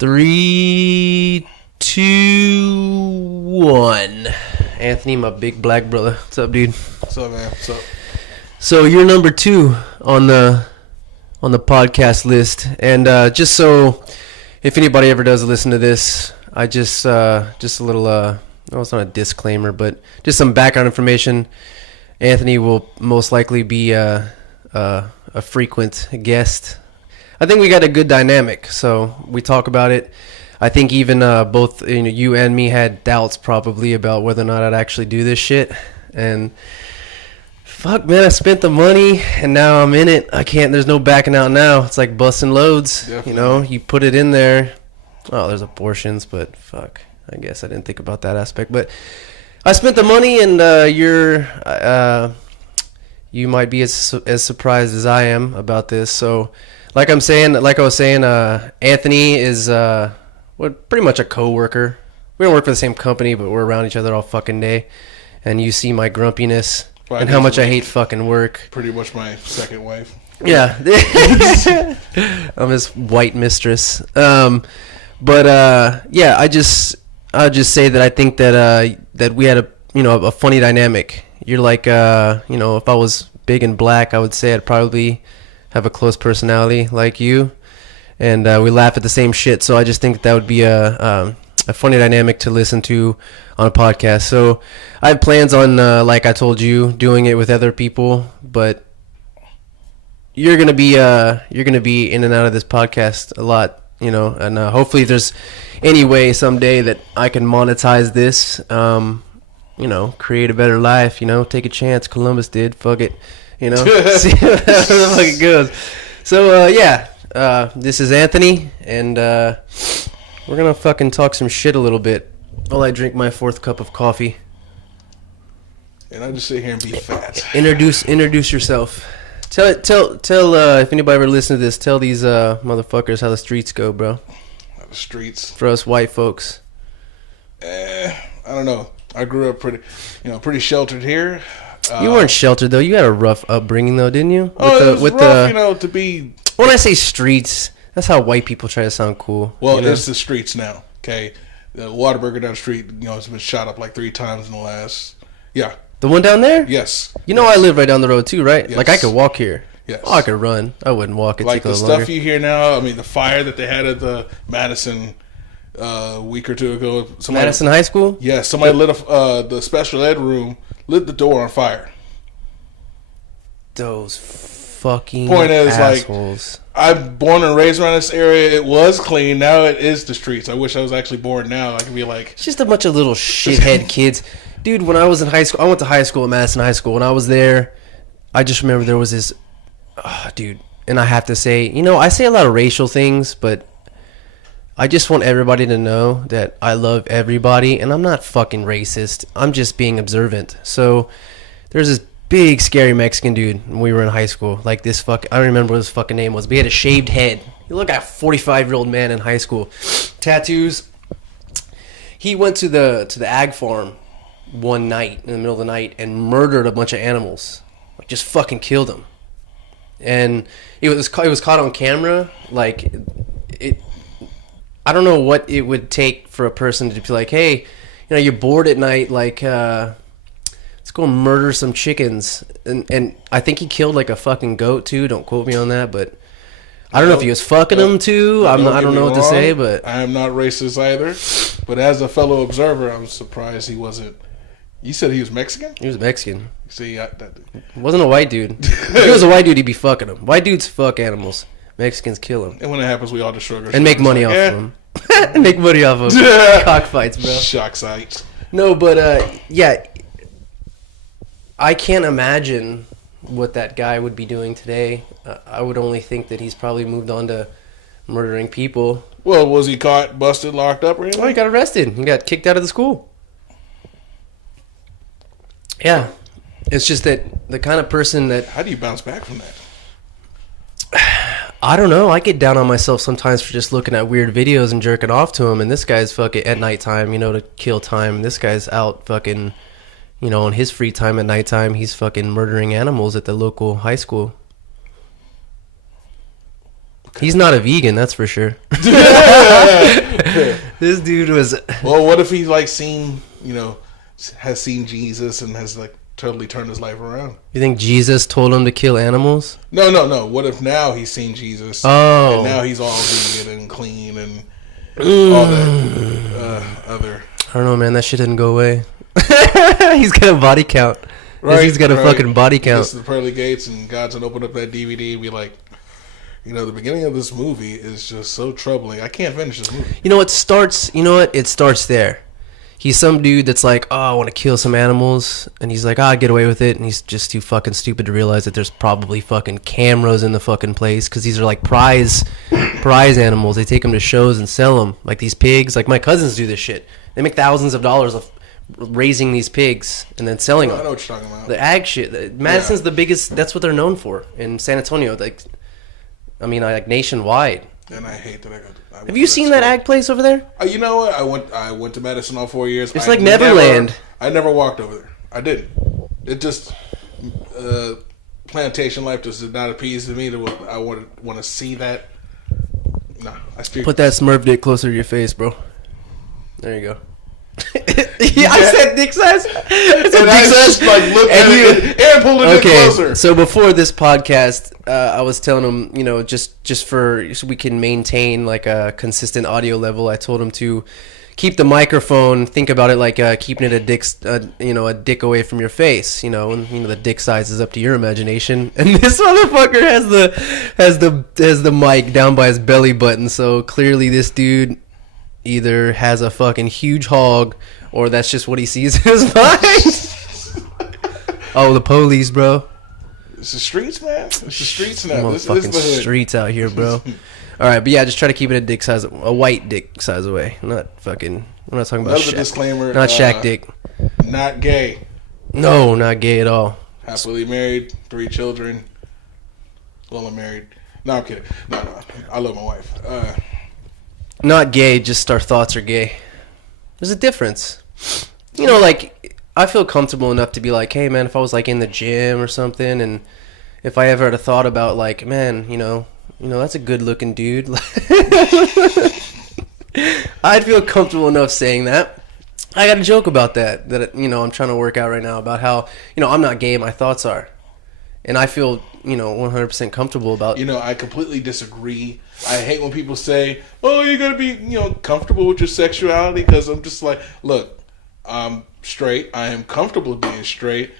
3, 2, 1. Anthony, my big black brother. What's up, dude? What's up, man? What's up? So you're number 2 on the podcast list, and just so if anybody ever does listen to this, I just a little no, it's not a disclaimer, but just some background information. Anthony will most likely be a frequent guest. I think we got a good dynamic, so we talk about it. I think even both you and me had doubts probably about whether or not I'd actually do this shit. And fuck, man, I spent the money and now I'm in it. I can't. There's no backing out now. It's like busting loads. Definitely. You put it in there. Oh, there's abortions, but fuck. I guess I didn't think about that aspect. But I spent the money, and you might be as surprised as I am about this. So, like I was saying, Anthony is pretty much a co-worker. We don't work for the same company, but we're around each other all fucking day. And you see my grumpiness and how much I hate fucking work. Pretty much my second wife. Yeah. I'm his white mistress. Yeah, I'll just say that I think that we had a funny dynamic. You're like, if I was big and black, I would say I'd probably have a close personality like you, and we laugh at the same shit. So I just think that would be a funny dynamic to listen to on a podcast. So I have plans on, like I told you, doing it with other people, but you're gonna be in and out of this podcast a lot. And hopefully there's any way someday that I can monetize this, create a better life, take a chance. Columbus did, fuck it, see how the fuck it goes. So, this is Anthony, and we're gonna fucking talk some shit a little bit while I drink my 4th cup of coffee. And I just sit here and be fat. Introduce yourself. Tell if anybody ever listen to this, tell these motherfuckers how the streets go, bro. How the streets? For us white folks. I don't know. I grew up pretty sheltered here. You weren't sheltered though. You had a rough upbringing though, didn't you? It was rough, to be. When I say streets, that's how white people try to sound cool. Well, it's the streets now. Okay, the Whataburger down the street, it's been shot up like 3 times in the last. Yeah. The one down there? Yes. I live right down the road too, right? Yes. Like I could walk here. Yes. Oh, I could run. I wouldn't walk. It'd like take a the little stuff you hear now. I mean, the fire that they had at the Madison a week or 2 ago. Madison High School? Yeah, somebody lit the special ed room, lit the door on fire. Those fucking point is, assholes. I'm born and raised around this area. It was clean. Now it is the streets. I wish I was actually born now. I could be like... It's just a bunch of little shithead kids. Dude, when I was in high school, I went to high school at Madison High School. When I was there, I just remember there was this... dude, and I have to say, I say a lot of racial things, but I just want everybody to know that I love everybody, and I'm not fucking racist. I'm just being observant. So, there's this big, scary Mexican dude when we were in high school. Like this I don't remember what his fucking name was, but he had a shaved head. He looked like a 45-year-old man in high school. Tattoos. He went to the ag farm one night in the middle of the night and murdered a bunch of animals. Like just fucking killed them. And it was caught on camera. Like I don't know what it would take for a person to be like, hey, you're bored at night, like let's go murder some chickens. And I think he killed like a fucking goat too. Don't quote me on that, but I don't know if he was fucking them too. I don't know what to say, but I am not racist either. But as a fellow observer, I'm surprised he wasn't. You said he was Mexican? He was Mexican. See, wasn't a white dude. If he was a white dude, he'd be fucking them. White dudes fuck animals. Mexicans kill them. And when it happens, we all just shrug our and make money off of them. Make money off of cockfights, bro. Shock sites. No, but yeah, I can't imagine what that guy would be doing today. I would only think that he's probably moved on to murdering people. Well, was he caught, busted, locked up, or anything? Oh, he got arrested. He got kicked out of the school. Yeah. It's just that the kind of person that... How do you bounce back from that? I don't know. I get down on myself sometimes for just looking at weird videos and jerking off to them. And this guy's fucking at nighttime, to kill time. And this guy's out fucking, on his free time at nighttime, he's fucking murdering animals at the local high school. He's not a vegan, that's for sure. This dude was. Well, what if he like has seen Jesus and has like totally turned his life around? You think Jesus told him to kill animals? No. What if now he's seen Jesus? Oh, and now he's all vegan and clean and all that other. I don't know, man. That shit didn't go away. He's got a body count. Right, he's got a fucking body count. This is the pearly gates, and God's gonna open up that DVD and be like, the beginning of this movie is just so troubling. I can't finish this movie. It starts there. He's some dude that's like, oh, I want to kill some animals, and he's like, I'll get away with it, and he's just too fucking stupid to realize that there's probably fucking cameras in the fucking place, because these are like prize animals. They take them to shows and sell them, like these pigs. Like my cousins do this shit. They make thousands of dollars of raising these pigs and then selling them. I know what you're talking about. The ag shit. Madison's the biggest. That's what they're known for in San Antonio. Like nationwide. And I hate that I got. Have you seen that ag place over there? You know what? I went to Madison all 4 years. It's like Neverland. I never walked over there. I didn't. It just plantation life just did not appease to me. I want to see that. No, Put that Smurf dick closer to your face, bro. There you go. I said dick size. It's a dick size. Like look at it and pull it closer. So before this podcast, I was telling him, just so we can maintain like a consistent audio level. I told him to keep the microphone. Think about it like keeping it a dick away from your face. And the dick size is up to your imagination. And this motherfucker has the mic down by his belly button. So clearly, this dude either has a fucking huge hog or that's just what he sees in his mind. Oh, the police, bro. It's the streets, man. It's the streets now. This fucking is the hood. Streets out here, bro. All right, but yeah, just try to keep it a white dick size away. I'm not talking about Another disclaimer. Not Shaq dick. Not gay. No, not gay at all. Happily married, 3 children. Well, I'm married. No, I'm kidding. No. I love my wife. Not gay, just our thoughts are gay. There's a difference. Like, I feel comfortable enough to be like, hey, man, if I was, like, in the gym or something, and if I ever had a thought about, like, man, that's a good-looking dude. I'd feel comfortable enough saying that. I got a joke about that I'm trying to work out right now about how, I'm not gay, my thoughts are. And I feel, 100% comfortable about... I completely disagree. I hate when people say, oh, you got to be, comfortable with your sexuality. Because I'm just like, look, I'm straight. I am comfortable being straight.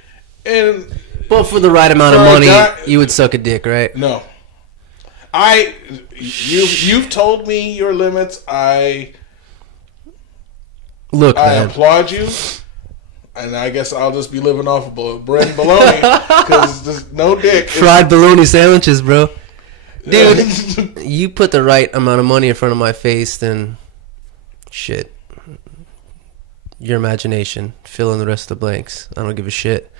But for the right amount of money, you would suck a dick, right? No. You've told me your limits. I applaud you. And I guess I'll just be living off of bread and bologna because there's no dick. Fried bologna sandwiches, bro. Dude, you put the right amount of money in front of my face, then shit. Your imagination. Fill in the rest of the blanks. I don't give a shit.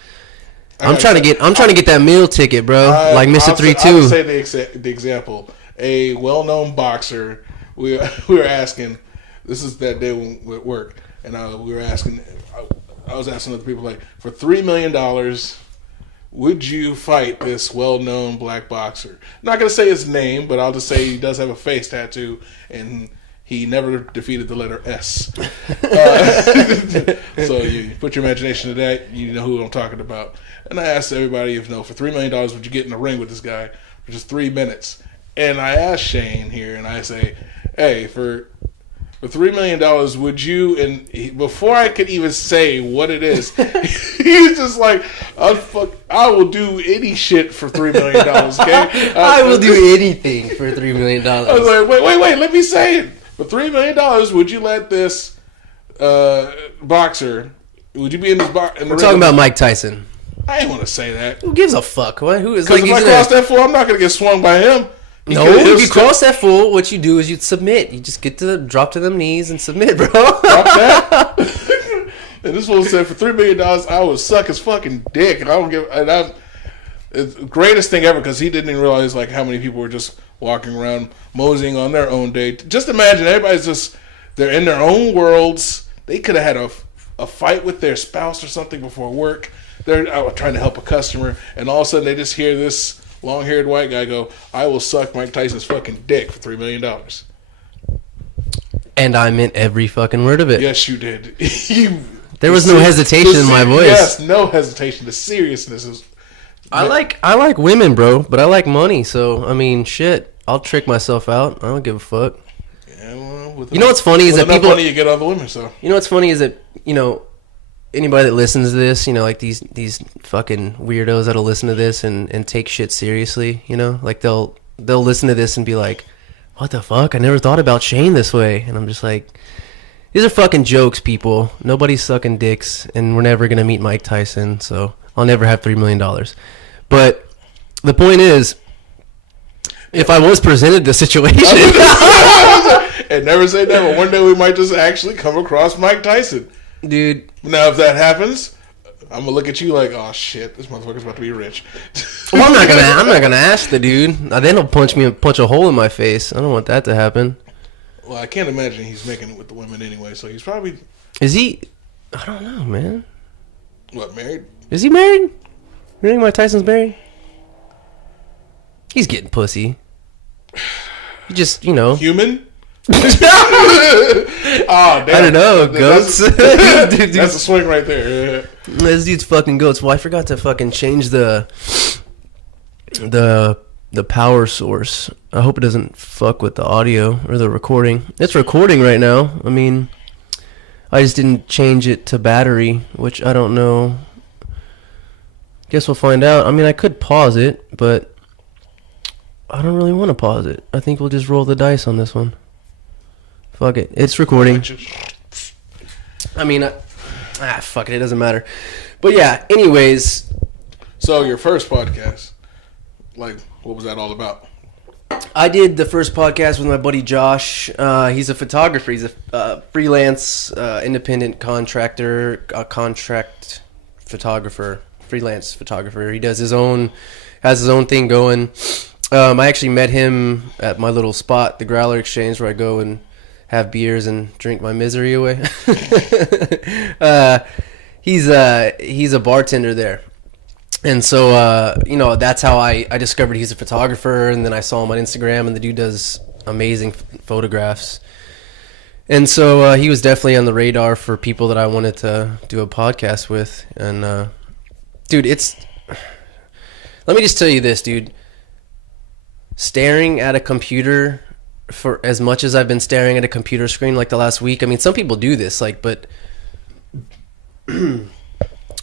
I'm trying to get that meal ticket, bro. Like Mr. 3-2. I'll say the example. A well-known boxer. We were asking. This is that day when we work, and we were asking. I was asking other people, like, for $3 million, would you fight this well-known black boxer? I'm not going to say his name, but I'll just say he does have a face tattoo, and he never defeated the letter S. So you put your imagination to that, you know who I'm talking about. And I asked everybody if, for $3 million, would you get in the ring with this guy for just 3 minutes? And I asked Shane here, and I say, hey, for $3 million, would you? And before I could even say what it is, he's just like, I will do any shit for $3 million. Okay, I will do anything for $3 million. I was like, wait, let me say it. For $3 million, would you let this boxer? Would you be in this box? We're talking about Mike Tyson. I didn't want to say that. Who gives a fuck? Who is? Because if I cross that floor, I'm not going to get swung by him. No, if you cross that fool, what you do is you submit. You just drop to them knees and submit, bro. Drop that. And this fool said for $3 million, I would suck his fucking dick. And I don't give. And it's the greatest thing ever because he didn't even realize like how many people were just walking around moseying on their own day. Just imagine everybody's they're in their own worlds. They could have had a fight with their spouse or something before work. They're trying to help a customer, and all of a sudden they just hear this long-haired white guy go, I will suck Mike Tyson's fucking dick for $3 million. And I meant every fucking word of it. Yes, you did. There was no hesitation in my voice. Yes, no hesitation. The seriousness is... I like women, bro, but I like money, so, I mean, shit. I'll trick myself out. I don't give a fuck. Yeah, well, you know what's funny is that people... money you get on the women, so... You know what's funny is that, you know, anybody that listens to this, you know, like these fucking weirdos that'll listen to this and take shit seriously, you know? Like, they'll listen to this and be like, what the fuck? I never thought about Shane this way. And I'm just like, these are fucking jokes, people. Nobody's sucking dicks, and we're never going to meet Mike Tyson, so I'll never have $3 million. But the point is, if I was presented the situation... And never say never. One day we might just actually come across Mike Tyson. Dude. Now, if that happens, I'm going to look at you like, oh, shit, this motherfucker's about to be rich. Well, I'm not gonna ask the dude. Then he'll punch a hole in my face. I don't want that to happen. Well, I can't imagine he's making it with the women anyway, so he's probably... Is he... I don't know, man. What, married? Is he married? You think Mike Tyson's married? He's getting pussy. He just, you know... Human? Oh, damn. I don't know, goats. That's a swing right there. Yeah. This dude's fucking goats. Well, I forgot to fucking change the power source. I hope it doesn't fuck with the audio or the recording. It's recording right now. I mean, I just didn't change it to battery, which I don't know. Guess we'll find out. I mean, I could pause it, but I don't really want to pause it. I think we'll just roll the dice on this one. Fuck it. It's recording. I mean, fuck it. It doesn't matter. But yeah, anyways. So your first podcast, like, what was that all about? I did the first podcast with my buddy Josh. He's a photographer. He's a freelance, independent contractor, contract photographer, freelance photographer. He does has his own thing going. I actually met him at my little spot, the Growler Exchange, where I go and have beers and drink my misery away. He's a bartender there. And so, you know, that's how I discovered he's a photographer. And then I saw him on Instagram, and the dude does amazing photographs. And so he was definitely on the radar for people that I wanted to do a podcast with. And, dude, let me just tell you this, dude. Staring at a computer for as much as I've been staring at a computer screen like the last week. I mean, some people do this, like, but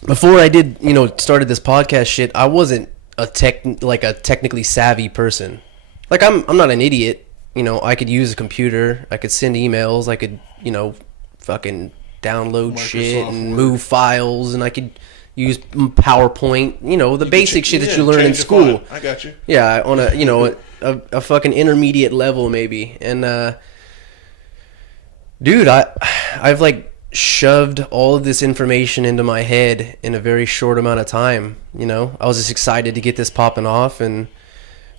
before I did, you know, started this podcast shit, I wasn't a technically savvy person. Like, I'm not an idiot. You know, I could use a computer. I could send emails. I could, you know, fucking download Microsoft shit and move files, and I could use PowerPoint. You know, the basic shit that you learn in school. I got you. Yeah, on a, you know, a fucking intermediate level maybe. And dude, I've like shoved all of this information into my head in a very short amount of time. You know, I was just excited to get this popping off, and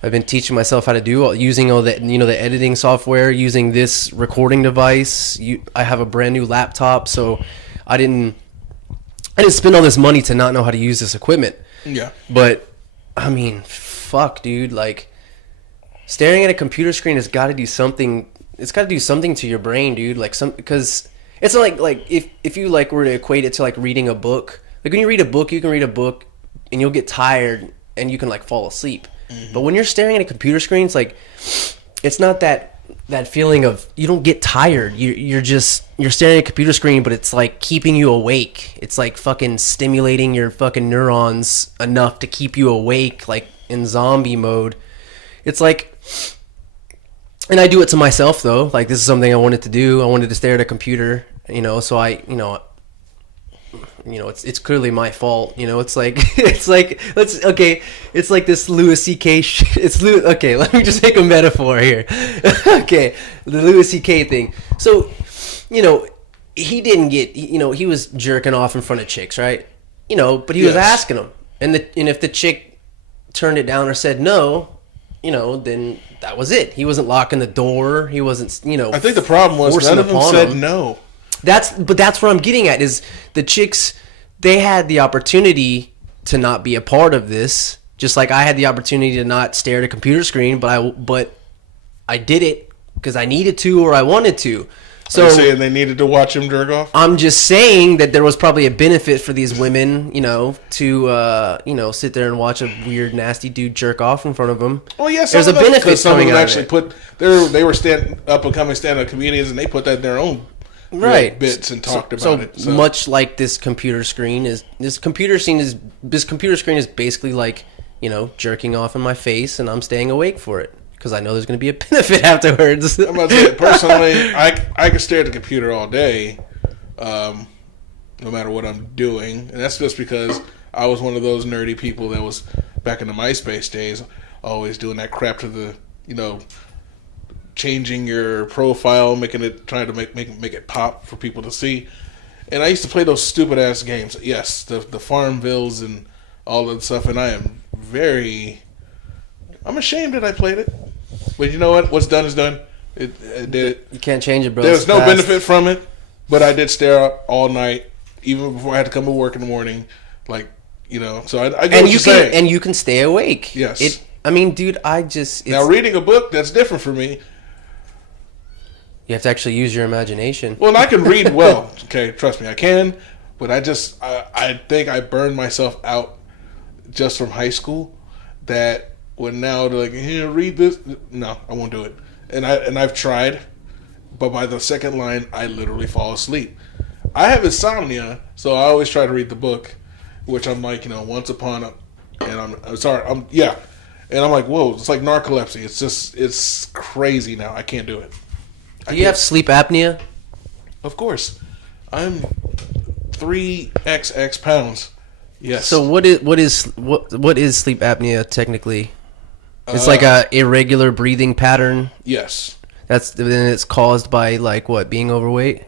I've been teaching myself how to using all the, you know, the editing software, using this recording device. I have a brand new laptop, so I didn't spend all this money to not know how to use this equipment. Yeah. But I mean, fuck, dude, like, staring at a computer screen has got to do something. It's got to do something to your brain, dude. Like, because it's not like if you like were to equate it to like reading a book. Like, when you read a book, you can read a book and you'll get tired and you can like fall asleep. Mm-hmm. But when you're staring at a computer screen, it's like, it's not that feeling of, you don't get tired. You're staring at a computer screen, but it's like keeping you awake. It's like fucking stimulating your fucking neurons enough to keep you awake, like in zombie mode. It's like, and I do it to myself though. Like, this is something I wanted to do. I wanted to stare at a computer, you know, so it's clearly my fault, you know. It's like it's like this Louis C.K. Okay, let me just make a metaphor here. Okay, the Louis C.K. thing. So, you know, he didn't get, you know, he was jerking off in front of chicks, right? You know, but he was asking them, and if the chick turned it down or said no, you know, then that was it. He wasn't locking the door. He wasn't, you know. I think the problem was none of them said no. That's what I'm getting at, is the chicks, they had the opportunity to not be a part of this, Just like I had the opportunity to not stare at a computer screen, but I did it because I needed to or I wanted to. So are you saying they needed to watch him jerk off? I'm just saying that there was probably a benefit for these women, to sit there and watch a weird, nasty dude jerk off in front of them. Well, yes, there's a benefit some of coming them out actually of it. they were stand-up comedians, and they put that in their own bits and talked about it. So much like this computer screen is basically like, jerking off in my face, and I'm staying awake for it. Because I know there's going to be a benefit afterwards. I'm about to say, personally, I can stare at the computer all day, no matter what I'm doing. And that's just because I was one of those nerdy people that was, back in the MySpace days, always doing that crap to the, changing your profile, trying to make it pop for people to see. And I used to play those stupid-ass games. Yes, the Farmvilles and all that stuff. And I'm ashamed that I played it. But you know what? What's done is done. It did it. You can't change it, bro. There's no benefit from it, but I did stare up all night, even before I had to come to work in the morning. So I get what you're saying. And you can stay awake. Yes. Dude, now, reading a book, that's different for me. You have to actually use your imagination. Well, and I can read well. Okay, trust me, I can. But I think I burned myself out just from high school. That when now they're like, here, read this. No, I won't do it. And I've tried, but by the second line, I literally fall asleep. I have insomnia, so I always try to read the book, which I'm like, once upon a, and I'm sorry, and I'm like, whoa, it's like narcolepsy. It's crazy now. I can't do it. Do you have sleep apnea? Of course, I'm 3xx pounds. Yes. So what is sleep apnea technically? It's like a irregular breathing pattern. Yes. Then it's caused by being overweight.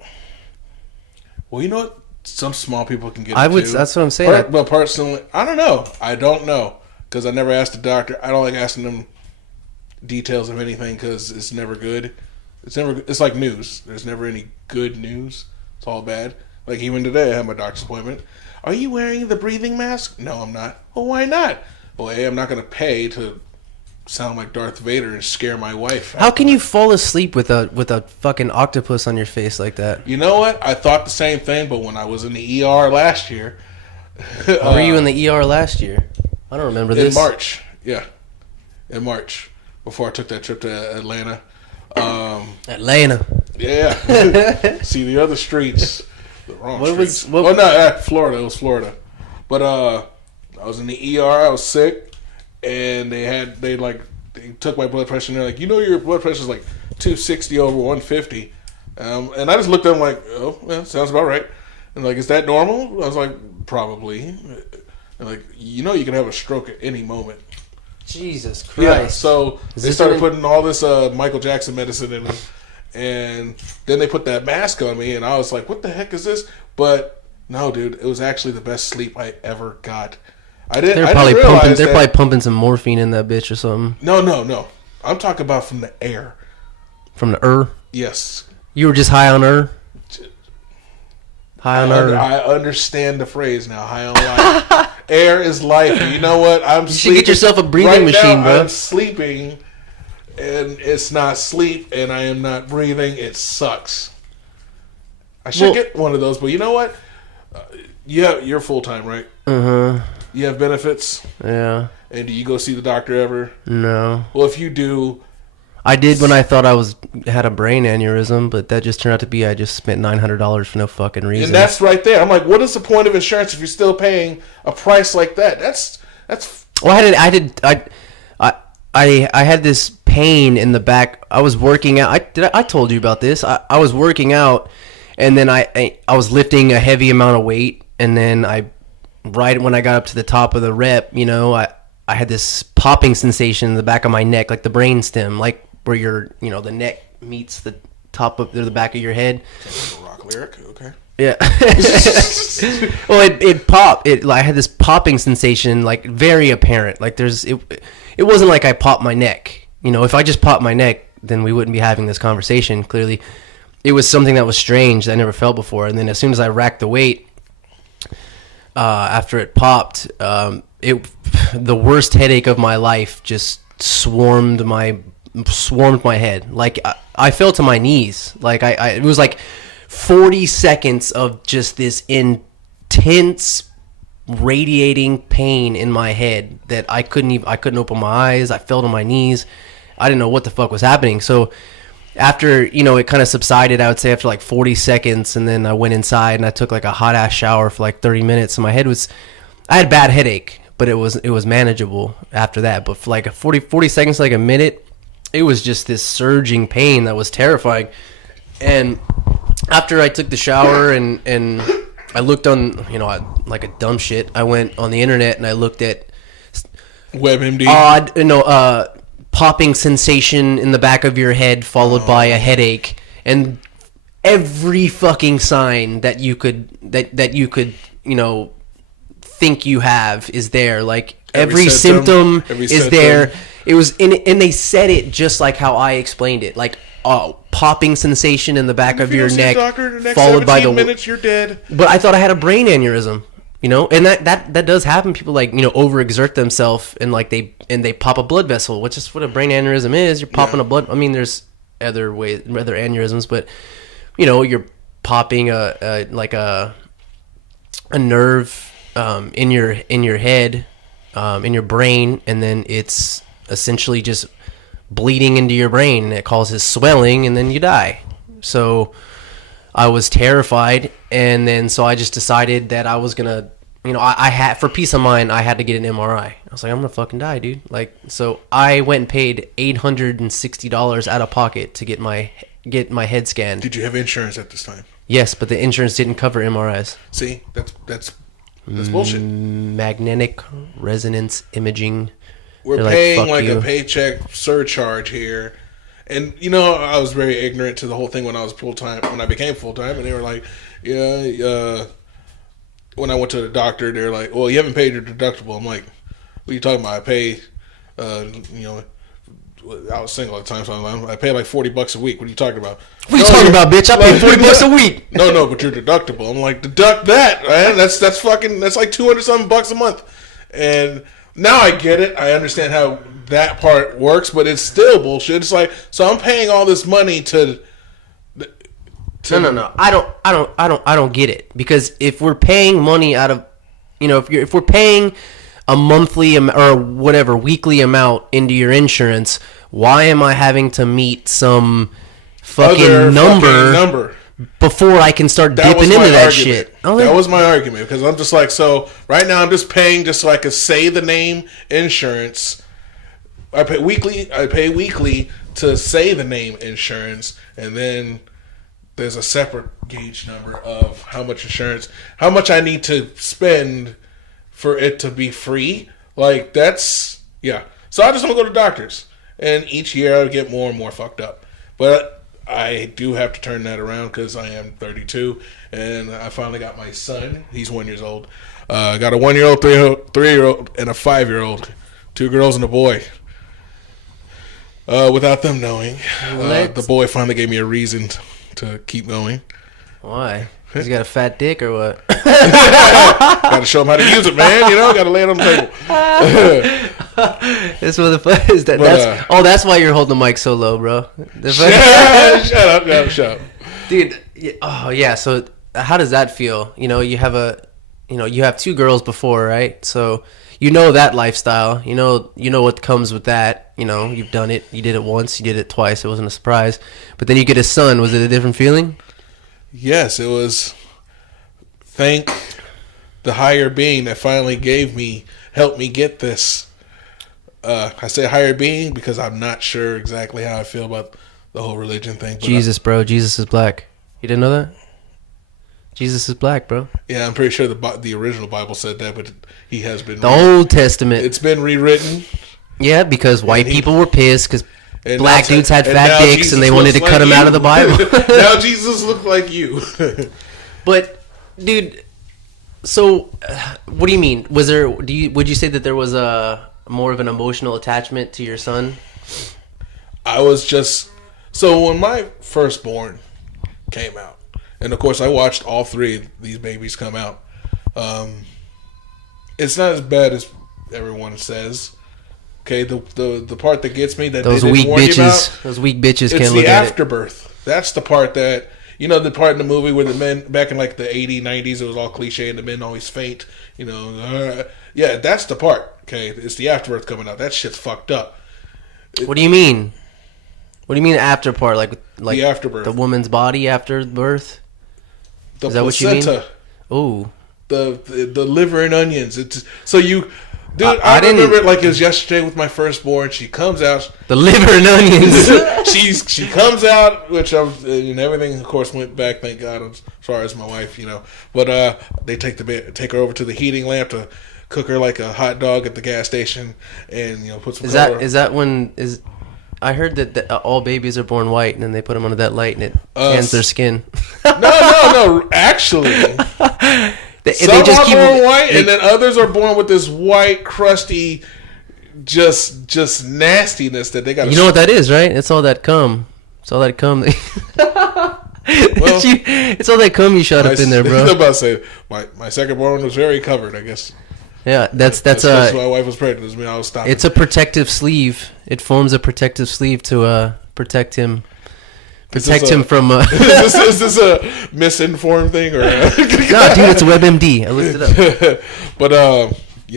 Well, you know what? Some small people can get it too. That's what I'm saying. But personally, I don't know. I don't know because I never asked the doctor. I don't like asking them details of anything because it's never good. It's like news. There's never any good news. It's all bad. Like even today, I had my doctor's appointment. Are you wearing the breathing mask? No, I'm not. Well, why not? Well, I'm not going to pay to sound like Darth Vader and scare my wife. How can you fall asleep with a fucking octopus on your face like that? You know what? I thought the same thing, but when I was in the ER last year. Were you in the ER last year? I don't remember this. In March. Yeah. In March. Before I took that trip to Atlanta. Atlanta. Yeah. See the other streets. The wrong streets. Florida. It was Florida. But I was in the ER. I was sick. And they took my blood pressure, and they're like, your blood pressure is like 260 over 150. And I just looked at them like, oh, well, sounds about right. And like, is that normal? I was like, probably. And like, you can have a stroke at any moment. Jesus Christ. Yeah, so they started putting all this Michael Jackson medicine in me. And then they put that mask on me, and I was like, what the heck is this? But no, dude, it was actually the best sleep I ever got. They're probably pumping some morphine in that bitch or something. No. I'm talking about from the air. From the Yes. You were just high on High on I understand the phrase now. High on life. Air is life. You know what? You should get yourself a breathing machine, bro. I'm sleeping, and it's not sleep, and I am not breathing. It sucks. I should get one of those, but you know what? You're full time, right? You have benefits? Yeah. And do you go see the doctor ever? No. Well, if you do... I did when I thought I had a brain aneurysm, but that just turned out to be I just spent $900 for no fucking reason. And that's right there. I'm like, what is the point of insurance if you're still paying a price like that? That's... Well, I had this pain in the back. I was working out. I told you about this. I was working out, and then I was lifting a heavy amount of weight, and then right when I got up to the top of the rep, I had this popping sensation in the back of my neck, like the brain stem, like where the neck meets the top of the back of your head. Sounds like a rock lyric. Okay. Yeah. Well, it popped. I had this popping sensation, like very apparent. Like it wasn't like I popped my neck. If I just popped my neck, then we wouldn't be having this conversation. Clearly, it was something that was strange that I never felt before. And then as soon as I racked the weight, after it popped, the worst headache of my life just swarmed my head. Like I fell to my knees. Like it was like 40 seconds of just this intense radiating pain in my head that I couldn't open my eyes. I fell to my knees. I didn't know what the fuck was happening. So after, it kind of subsided, I would say after like 40 seconds, and then I went inside and I took like a hot ass shower for like 30 minutes, and I had a bad headache, but it was manageable after that. But for like a 40 seconds, like a minute, it was just this surging pain that was terrifying. And after I took the shower and I looked on, like a dumb shit, I went on the internet and I looked at WebMD. Popping sensation in the back of your head followed by a headache, and every fucking sign that you could think you have is there. Like every symptom is there. It was and they said it just like how I explained it, like popping sensation in the back of your neck, followed by the minutes you're dead. But I thought I had a brain aneurysm. And that does happen. People overexert themselves and they pop a blood vessel, which is what a brain aneurysm is. You're popping a blood. I mean, there's other aneurysms, but you're popping a nerve in your head, in your brain, and then it's essentially just bleeding into your brain, and it causes swelling, and then you die. So I was terrified, and then so I just decided that I was gonna, I had, for peace of mind, I had to get an MRI. I was like, I'm gonna fucking die, dude. Like, so I went and paid $860 out of pocket to get my head scanned. Did you have insurance at this time? Yes, but the insurance didn't cover MRIs. See, that's bullshit. Magnetic resonance imaging. We're paying like a paycheck surcharge here. And, I was very ignorant to the whole thing when I was full-time, when I became full-time, and they were like, when I went to the doctor, they were like, well, you haven't paid your deductible. I'm like, what are you talking about? I pay, I was single at the time, so I pay like $40 a week. What are you talking about? What are you talking about, bitch? I pay $40 a week. No, but your deductible. I'm like, deduct that, man. That's like 200 something bucks a month. And now I get it. I understand how that part works, but it's still bullshit. It's like, so I'm paying all this money to No. I don't get it, because if we're paying money out of, if we're paying a monthly or whatever weekly amount into your insurance, why am I having to meet some fucking number before I can start dipping into that shit? That was my argument, because I'm just like, so right now I'm just paying just so I could say the name insurance. I pay weekly to say the name insurance, and then there's a separate gauge number of how much I need to spend for it to be free. Like, that's, yeah. So I just don't go to doctors. And each year I get more and more fucked up. But I do have to turn that around, because I am 32, and I finally got my son. He's 1 year old. I got a 1-year-old, 3-year-old, and a 5-year-old. 2 girls and a boy. Without them knowing. The boy finally gave me a reason to keep going. Why? He's got a fat dick or what? Got to show him how to use it, man. Got to lay it on the table. This motherfucker is that. That's why you're holding the mic so low, bro. Shut up, dude. Oh yeah. So how does that feel? You have you have 2 girls before, right? So that lifestyle. You know what comes with that. You've done it. You did it once. You did it twice. It wasn't a surprise. But then you get a son. Was it a different feeling? Yes, it was. Thank the higher being that finally helped me get this. I say higher being because I'm not sure exactly how I feel about the whole religion thing. But bro. Jesus is black. You didn't know that? Jesus is black, bro. Yeah, I'm pretty sure the original Bible said that, but he has been. The Old Testament. It's been rewritten. Yeah, because white people were pissed because black dudes had fat dicks and they wanted to cut them out of the Bible. Now Jesus looked like you. But, dude, so what do you mean? Would you say that there was more of an emotional attachment to your son? I was just, so when my firstborn came out, and of course I watched all 3 of these babies come out, it's not as bad as everyone says. Okay, the part that gets me that those they didn't weak warn you bitches, about, those weak bitches it's can't the look at it. afterbirth. That's the part that, you know, the part in the movie where the men back in like the 80s, 90s, it was all cliche and the men always faint. You know, yeah, that's the part. Okay, it's the afterbirth coming out. That shit's fucked up. What do you mean? What do you mean after part? Like the afterbirth, the woman's body after birth? The Is that placenta, what you mean? Oh, the liver and onions. It's so you. Dude, I remember it like it was yesterday with my firstborn. She comes out. The liver and onions. she comes out, which and everything, of course, went back. Thank God, as far as my wife, you know. But they take her over to the heating lamp to cook her like a hot dog at the gas station, and put some. Is that when is? I heard that all babies are born white, and then they put them under that light, and it tans their skin. No. Actually. Some are born white, and then others are born with this white, crusty, just nastiness that they got. You know what that is, right? It's all that cum. It's all that cum. It's all that cum you shot up in there, bro. I was about to say my second born was very covered, I guess. Yeah, that's my wife was pregnant. Doesn't mean I was stopping. It's a protective sleeve. It forms a protective sleeve to protect him. Protect him from. Is this a misinformed thing or? No, dude, it's WebMD. I looked it up.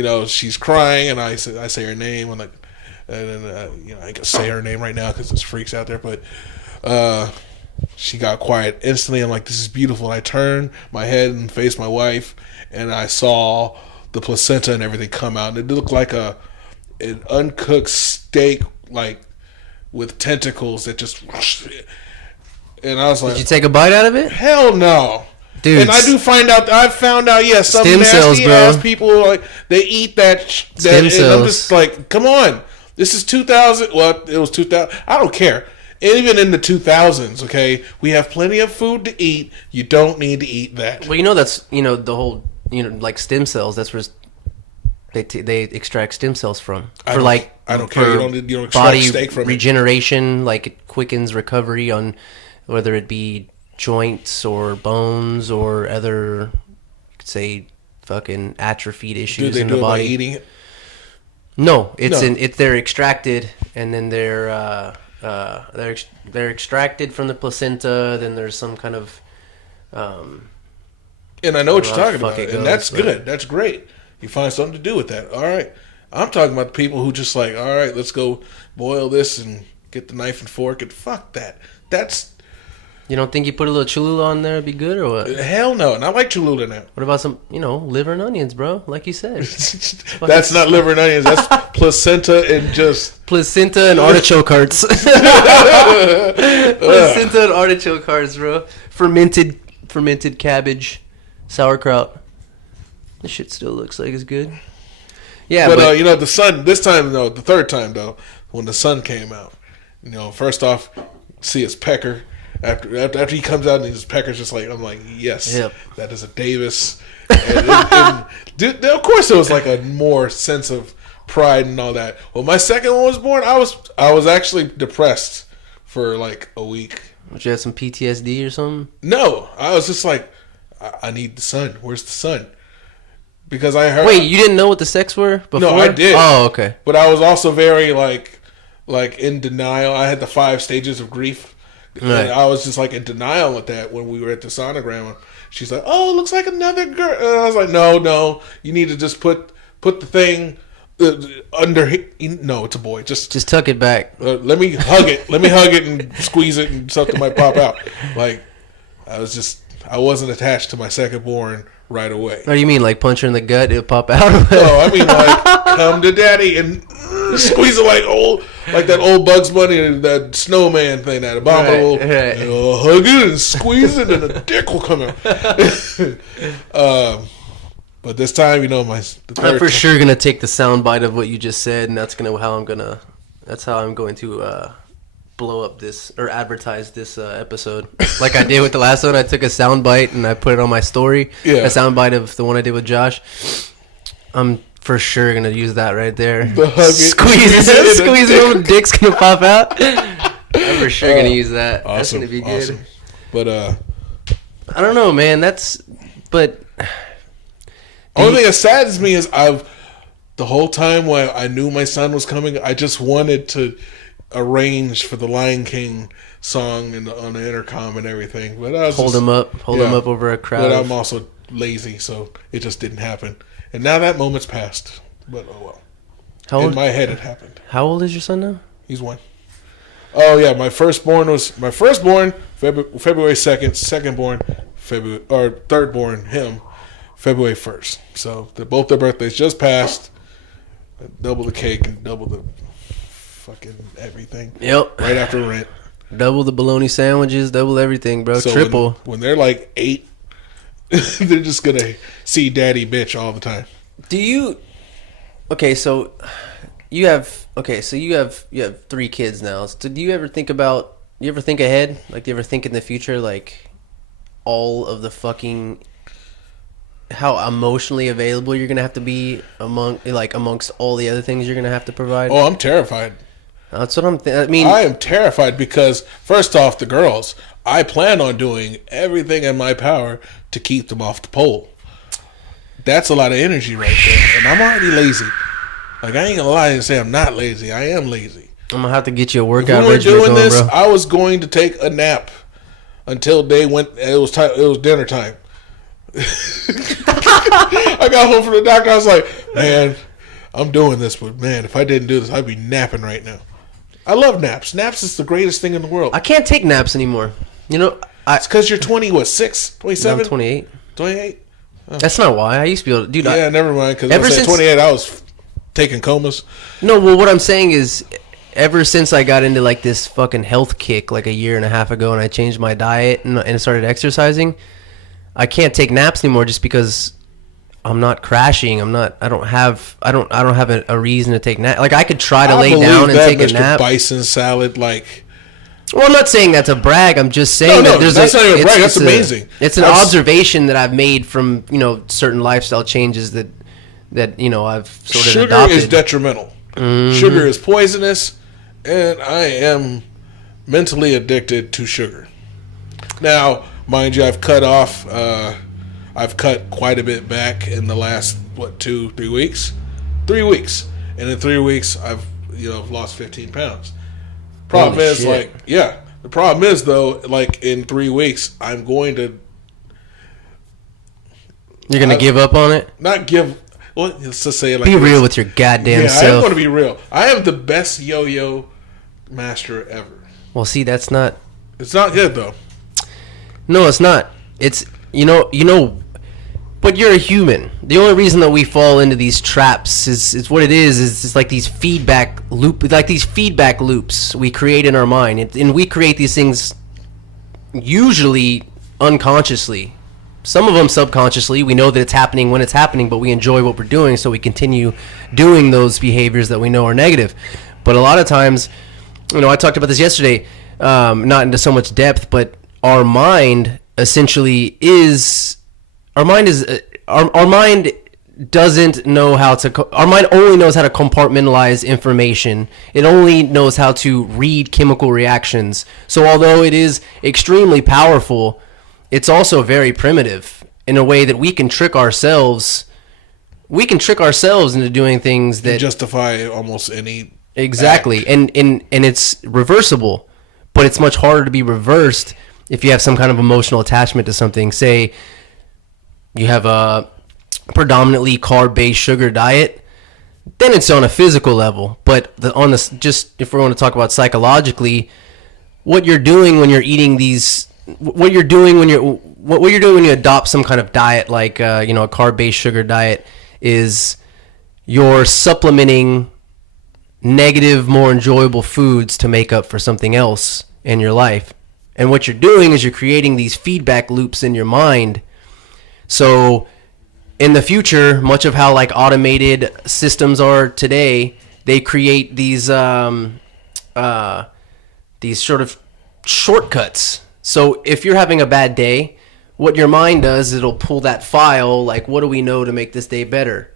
But she's crying, and I say her name, and then I can say her name right now because there's freaks out there. But she got quiet instantly. I'm like, this is beautiful. And I turned my head and faced my wife, and I saw the placenta and everything come out, and it looked like an uncooked steak, like with tentacles that just. And I was like, did you take a bite out of it? Hell no, dude. And I found out, yeah, some stem cells, nasty bro. Ass people like they eat that. Stem cells. And I'm just like, come on, this is 2000. Well, it was 2000. I don't care. Even in the 2000s, okay, we have plenty of food to eat. You don't need to eat that. Well, that's the whole like stem cells. That's where they extract stem cells from I don't care. You don't extract body steak from regeneration. Like it quickens recovery on. Whether it be joints or bones or other, say, fucking atrophied issues in the body. By eating it? No, they're extracted, and then they're extracted from the placenta. Then there's some kind of. And I know what you're talking about, and that's good. That's great. You find something to do with that. All right, I'm talking about the people who just like, all right, let's go boil this and get the knife and fork and fuck that. That's. You don't think you put a little Cholula on there would be good or what? Hell no. And I like Cholula now. What about some, liver and onions, bro? Like you said. That's not liver and onions. That's placenta and just... Placenta and artichoke hearts. Placenta and artichoke hearts, bro. Fermented cabbage. Sauerkraut. This shit still looks like it's good. Yeah, but the sun, this time, though, the third time, though, when the sun came out, first off, see his pecker. After he comes out and his pecker's just like, I'm like, yes, yep. That is a Davis. And of course, there was like a more sense of pride and all that. When my second one was born, I was actually depressed for like a week. Did you have some PTSD or something? No, I was just like, I need the sun. Where's the sun? Because I heard. Wait, you didn't know what the sex were before? No, I did. Oh, okay. But I was also very like in denial. I had the 5 stages of grief. Right. And I was just like in denial with that when we were at the sonogram. She's like, "Oh, it looks like another girl." And I was like, "No, you need to just put the thing under. No, it's a boy. Just tuck it back. Let me hug it. Let me hug it and squeeze it, and something might pop out." Like I wasn't attached to my second born right away. What do you mean, like punch her in the gut, it'll pop out? No, I mean like come to daddy and squeeze it like that old Bugs Bunny, that snowman thing, that abominable. Right. Hug it and squeeze it, and the dick will come out. But this time, I'm for sure gonna take the sound bite of what you just said, and that's how I'm going to blow up this or advertise this episode. Like I did with the last one, I took a sound bite and I put it on my story. Yeah. A sound bite of the one I did with Josh. I'm for sure gonna use that right there. Squeeze it, dick's gonna pop out. I'm for sure gonna use that. Awesome, that's gonna be good. Awesome. But I don't know, man. Only thing that saddens me is the whole time while I knew my son was coming, I just wanted to arrange for the Lion King song on the intercom and everything. But I was hold him up over a crowd. But I'm also lazy, so it just didn't happen. And now that moment's passed. But oh well. In my head, it happened. How old is your son now? He's 1. Oh yeah, my firstborn February 2nd, secondborn thirdborn him February 1st. So both their birthdays just passed. Double the cake and double the fucking everything. Yep. Right after rent. Double the bologna sandwiches, double everything, bro. So triple. When they're like 8, they're just gonna see daddy bitch all the time. Do you? Okay, so you have 3 kids now. So do you ever think about? You ever think ahead? Like, do you ever think in the future, like all of the fucking how emotionally available you're gonna have to be amongst all the other things you're gonna have to provide? Oh, I'm terrified. That's what I am terrified because first off, the girls, I plan on doing everything in my power to keep them off the pole. That's a lot of energy right there, and I'm already lazy. Like, I ain't gonna lie and say I'm not lazy. I am lazy. I'm gonna have to get you a workout. When we were doing this, bro. I was going to take a nap until they went. It was time. It was dinner time. I got home from the doctor. I was like, man, I'm doing this, but man, if I didn't do this, I'd be napping right now. I love naps. Naps is the greatest thing in the world. I can't take naps anymore. You know, it's because you're 26, 27? No, I'm 28. 28? Oh. That's not why. I used to be able to... Dude, yeah, never mind. Because ever since 28, I was taking comas. No, well, what I'm saying is, ever since I got into, like, this fucking health kick, like, a year and a half ago, and I changed my diet and started exercising, I can't take naps anymore just because I'm not crashing. I don't have a reason to take nap. Like, I could try to lay down and take a nap. Bison salad, like... Well, I'm not saying that's a brag. I'm just saying that there's that's not even a brag. That's amazing. It's an observation that I've made from, certain lifestyle changes that I've sort of adopted. Sugar is detrimental. Mm-hmm. Sugar is poisonous, and I am mentally addicted to sugar. Now, mind you, I've cut quite a bit back in the last 2-3 weeks. 3 weeks, and in 3 weeks, I've lost 15 pounds. Problem is, the problem is though, like in 3 weeks, I'm going to. You're gonna give up on it? Not give. Well, let's just say it like be real with your goddamn self. I am going to be real. I am the best yo-yo master ever. Well, see, that's not. It's not good though. No, it's not. It's but you're a human. The only reason that we fall into these traps is what it is. It's like these feedback loops we create in our mind, and we create these things usually unconsciously. Some of them subconsciously. We know that it's happening when it's happening, but we enjoy what we're doing, so we continue doing those behaviors that we know are negative. But a lot of times, I talked about this yesterday, not into so much depth, but our mind essentially is. Our mind doesn't know how to. Our mind only knows how to compartmentalize information. It only knows how to read chemical reactions. So although it is extremely powerful, it's also very primitive in a way that we can trick ourselves. We can trick ourselves into doing things that justify almost any. Exactly, act. and it's reversible, but it's much harder to be reversed if you have some kind of emotional attachment to something. Say you have a predominantly carb-based sugar diet, then it's on a physical level. But just if we want to talk about psychologically, what you're doing when you're eating these, what you're doing when you adopt some kind of diet like a carb-based sugar diet is you're supplementing negative, more enjoyable foods to make up for something else in your life. And what you're doing is you're creating these feedback loops in your mind. So in the future, much of how like automated systems are today, they create these sort of shortcuts. So if you're having a bad day, what your mind does is it'll pull that file, like, what do we know to make this day better?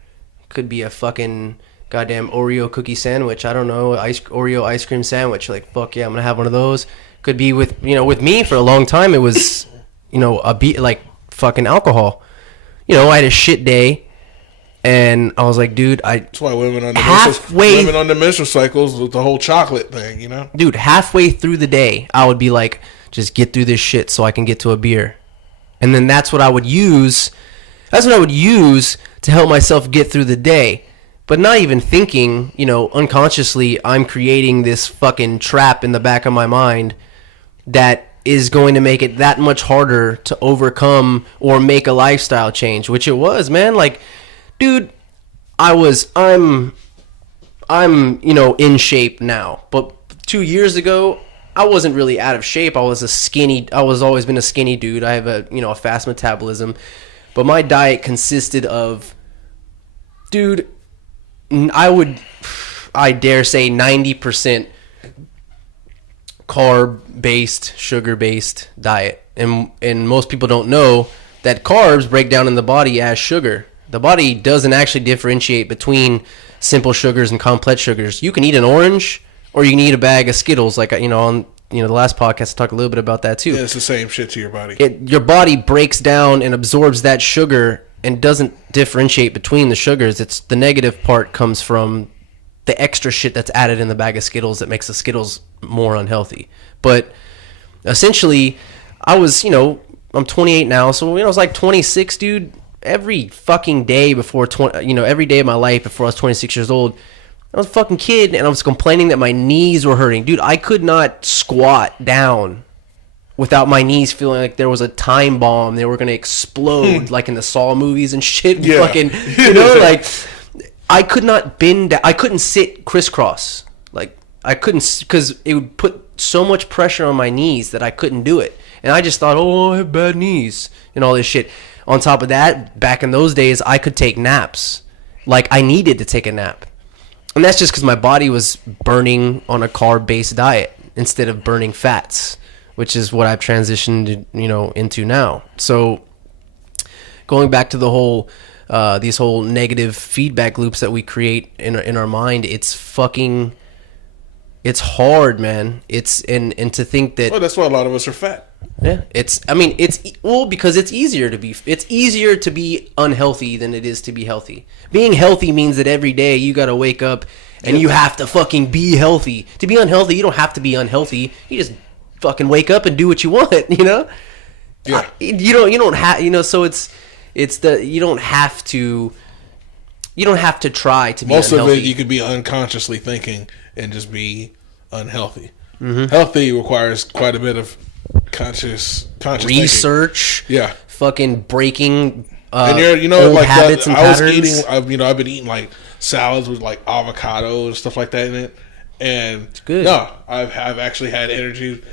Could be a fucking goddamn Oreo cookie sandwich. I don't know, Oreo ice cream sandwich. Like, fuck yeah, I'm gonna have one of those. Could be with me for a long time. It was, like fucking alcohol. I had a shit day, And I was like, dude, That's why women on the menstrual cycles with the whole chocolate thing, you know? Dude, halfway through the day, I would be like, just get through this shit so I can get to a beer. And then that's what I would use. That's what I would use to help myself get through the day. But not even thinking, unconsciously, I'm creating this fucking trap in the back of my mind that is going to make it that much harder to overcome or make a lifestyle change, which it was, man. Like, dude, I'm in shape now. But 2 years ago, I wasn't really out of shape. I was always been a skinny dude. I have a fast metabolism. But my diet consisted of, dude, I dare say 90% carb-based, sugar-based diet. And most people don't know that carbs break down in the body as sugar. The body doesn't actually differentiate between simple sugars and complex sugars. You can eat an orange or you can eat a bag of Skittles. Like, on the last podcast, I talked a little bit about that too. Yeah, it's the same shit to your body. Your body breaks down and absorbs that sugar and doesn't differentiate between the sugars. It's the negative part comes from the extra shit that's added in the bag of Skittles that makes the Skittles more unhealthy. But essentially, I'm 28 now, so I was like 26, dude. Every fucking day before every day of my life before I was 26 years old, I was a fucking kid and I was complaining that my knees were hurting. Dude, I could not squat down without my knees feeling like there was a time bomb. They were going to explode like in the Saw movies and shit. Yeah. Fucking, like I could not bend. I couldn't sit crisscross. Like I couldn't, because it would put so much pressure on my knees that I couldn't do it. And I just thought, oh, I have bad knees and all this shit. On top of that, back in those days, I could take naps. Like I needed to take a nap. And that's just because my body was burning on a carb-based diet instead of burning fats, which is what I've transitioned, into now. So going back to the whole, these whole negative feedback loops that we create in our mind, it's hard, man. And to think that. Well, that's why a lot of us are fat. Yeah, because it's easier to be unhealthy than it is to be healthy. Being healthy means that every day you got to wake up and you have to fucking be healthy. To be unhealthy, you don't have to be unhealthy. You just fucking wake up and do what you want, Yeah. You don't have, so you don't have to try to be Most unhealthy. of it you could be unconsciously thinking and just be unhealthy. Mm-hmm. Healthy requires quite a bit of conscious research. Thinking. Yeah, fucking breaking and old like habits and patterns. I've been eating like salads with like avocado and stuff like that in it, and it's good. No, I've actually had energy.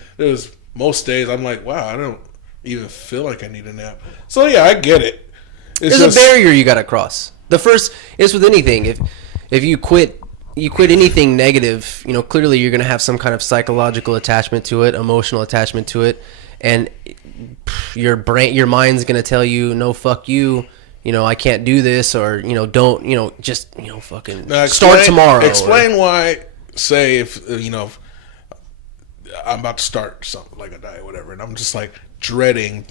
Most days I'm like, wow, I don't even feel like I need a nap. So yeah, I get it. There's a barrier you got to cross. The first is with anything. If you quit anything negative, clearly you're going to have some kind of psychological attachment to it, emotional attachment to it, and your mind's going to tell you, no, fuck you, I can't do this, or don't, just fucking start tomorrow. Explain why. Say if I'm about to start something like a diet, or whatever, and I'm just like dreading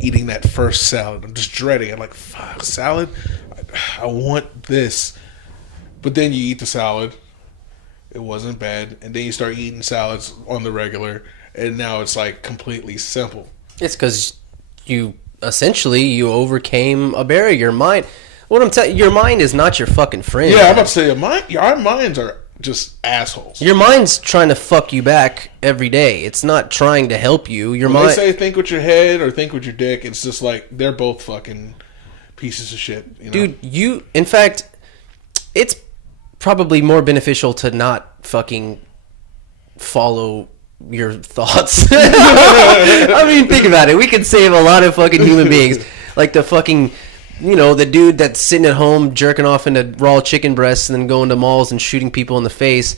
eating that first salad. I'm just dreading. I'm like, fuck, salad. I want this. But then you eat the salad. It wasn't bad. And then you start eating salads on the regular. And now it's like completely simple. It's because you overcame a barrier. Your mind, your mind is not your fucking friend. Yeah, I'm about to say, our minds are just assholes. Your mind's trying to fuck you back every day. It's not trying to help you. They say think with your head or think with your dick. It's just like they're both fucking pieces of shit. Dude, in fact, it's probably more beneficial to not fucking follow your thoughts. I mean, think about it. We could save a lot of fucking human beings. Like the fucking, the dude that's sitting at home jerking off into raw chicken breasts and then going to malls and shooting people in the face.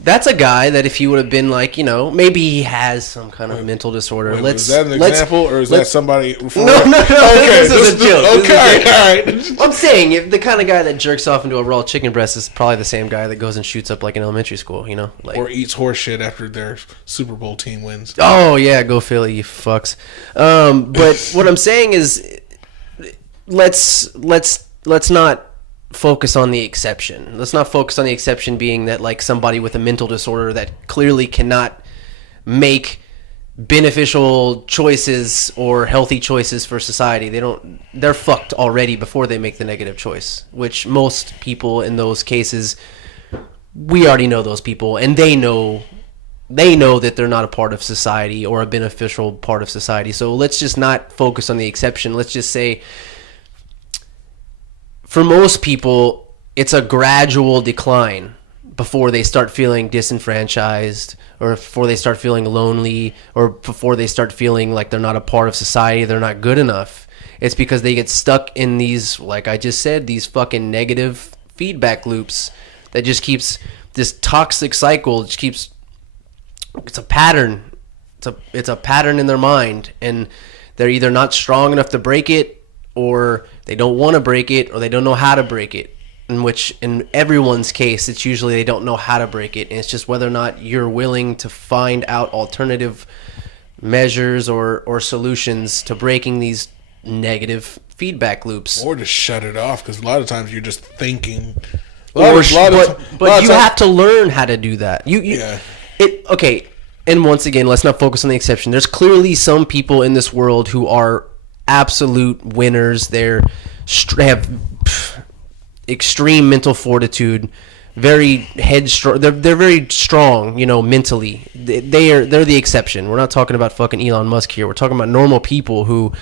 That's a guy that if he would have been like, maybe he has some kind of mental disorder. Is that an example, or is that somebody? No. Okay, this is a joke. Okay, all right. I'm saying if the kind of guy that jerks off into a raw chicken breast is probably the same guy that goes and shoots up like in elementary school, or eats horse shit after their Super Bowl team wins. Oh yeah, go Philly, you fucks. But what I'm saying is, let's not focus on the exception. Let's not focus on the exception being that like somebody with a mental disorder that clearly cannot make beneficial choices or healthy choices for society. They're fucked already before they make the negative choice, which most people in those cases, we already know those people, and they know that they're not a part of society or a beneficial part of society. So let's just not focus on the exception. Let's just say for most people, it's a gradual decline before they start feeling disenfranchised, or before they start feeling lonely, or before they start feeling like they're not a part of society, they're not good enough. It's because they get stuck in these, like I just said, these fucking negative feedback loops that just keeps this toxic cycle. Just keeps, it's a pattern. It's a pattern in their mind, and they're either not strong enough to break it, or they don't want to break it, or they don't know how to break it. In which, in everyone's case, it's usually they don't know how to break it, and it's just whether or not you're willing to find out alternative measures or solutions to breaking these negative feedback loops, or just shut it off, because a lot of times you're just thinking. But you have to learn how to do that. Okay. And once again, let's not focus on the exception. There's clearly some people in this world who are absolute winners. They have extreme mental fortitude, very headstrong. They're very strong, mentally. They're the exception. We're not talking about fucking Elon Musk here. We're talking about normal people who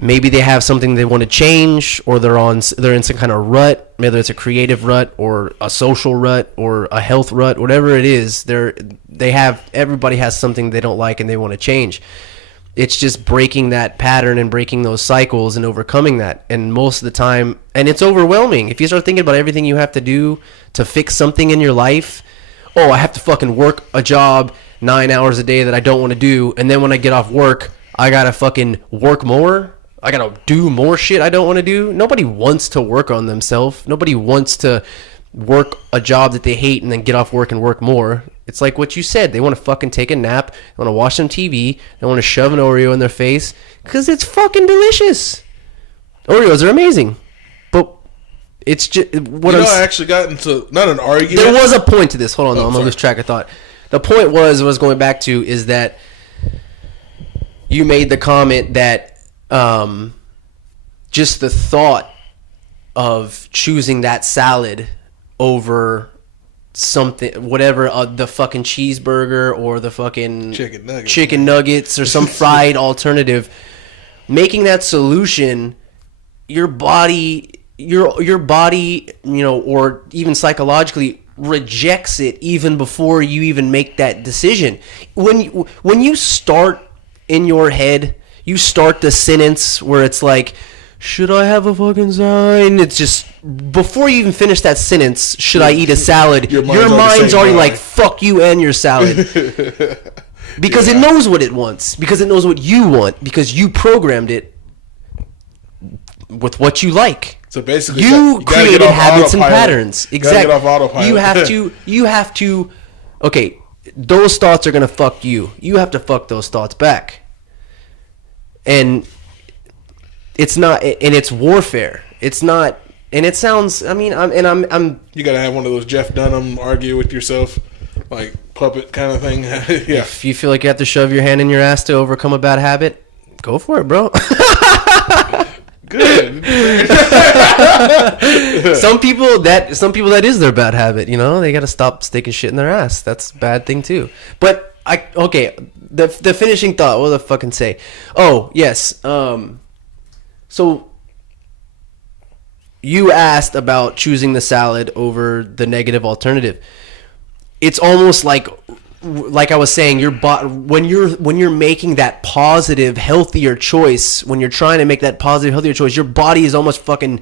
maybe they have something they want to change, or they're in some kind of rut, whether it's a creative rut or a social rut or a health rut, whatever it is. Everybody has something they don't like and they want to change. It's just breaking that pattern and breaking those cycles and overcoming that. And most of the time, and it's overwhelming. If you start thinking about everything you have to do to fix something in your life, I have to fucking work a job 9 hours a day that I don't want to do. And then when I get off work, I got to fucking work more. I got to do more shit I don't want to do. Nobody wants to work on themselves. Nobody wants to work a job that they hate and then get off work and work more. It's like what you said. They want to fucking take a nap. They want to watch some TV. They want to shove an Oreo in their face because it's fucking delicious. Oreos are amazing. But it's just... I actually got into... Not an argument. There was a point to this. Hold on, I'm going to lose track of thought. The point was, what I was going back to, is that you made the comment that just the thought of choosing that salad over something, whatever, the fucking cheeseburger or the fucking chicken nuggets or some fried alternative, making that solution, your body, or even psychologically rejects it even before you even make that decision. When you start in your head, you start the sentence where it's like, should I have a fucking salad? It's just, before you even finish that sentence, should I eat a salad? Your mind's already like, fuck you and your salad. Because it knows what it wants. Because it knows what you want. Because you programmed it with what you like. So basically, you created habits and patterns. Exactly. Get off autopilot. You have to, okay, those thoughts are going to fuck you. You have to fuck those thoughts back. And it's not, and it's warfare. It's not, and it sounds, I'm you gotta have one of those Jeff Dunham argue with yourself, like puppet kind of thing. Yeah. If you feel like you have to shove your hand in your ass to overcome a bad habit, go for it, bro. Good. Some people that is their bad habit, they gotta stop sticking shit in their ass. That's a bad thing too. But the finishing thought, what did I fucking say? Oh, yes. So you asked about choosing the salad over the negative alternative. It's almost like I was saying, when you're making that positive, healthier choice, when you're trying to make that positive, healthier choice, your body is almost fucking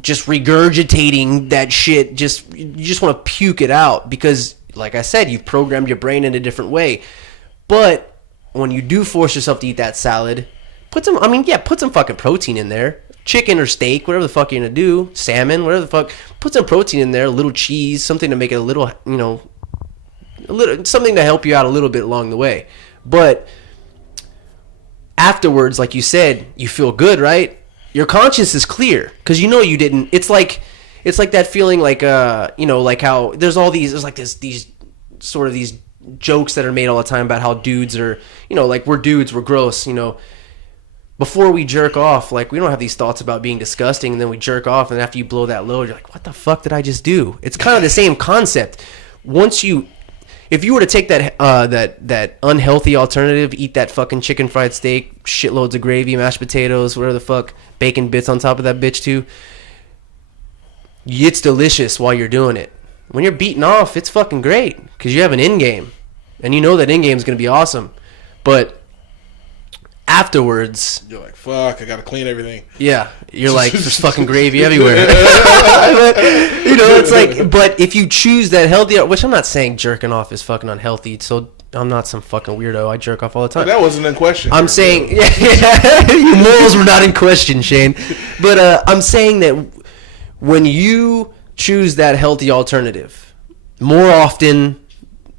just regurgitating that shit. You just want to puke it out because, like I said, you've programmed your brain in a different way. But when you do force yourself to eat that salad, put some fucking protein in there. Chicken or steak, whatever the fuck you're going to do. Salmon, whatever the fuck. Put some protein in there, a little cheese, something to make it a little, something to help you out a little bit along the way. But afterwards, like you said, you feel good, right? your conscience is clear because you know you didn't. It's like that feeling like like how there's like these sort of these jokes that are made all the time about how dudes are, like we're dudes, we're gross, before we jerk off, like we don't have these thoughts about being disgusting, and then we jerk off, and after you blow that load, you're like, what the fuck did I just do? It's kind of the same concept. If you were to take that unhealthy alternative, eat that fucking chicken fried steak, shitloads of gravy, mashed potatoes, whatever the fuck, bacon bits on top of that bitch too, it's delicious while you're doing it. When you're beating off, it's fucking great because you have an end game, and you know that end game is going to be awesome. But afterwards, you're like, fuck, I got to clean everything. Yeah, you're like, there's fucking gravy everywhere. But, it's like, but if you choose that healthy, which I'm not saying jerking off is fucking unhealthy, so I'm not some fucking weirdo. I jerk off all the time. That wasn't in question. I'm saying, your morals were not in question, Shane. But I'm saying that when you choose that healthy alternative, more often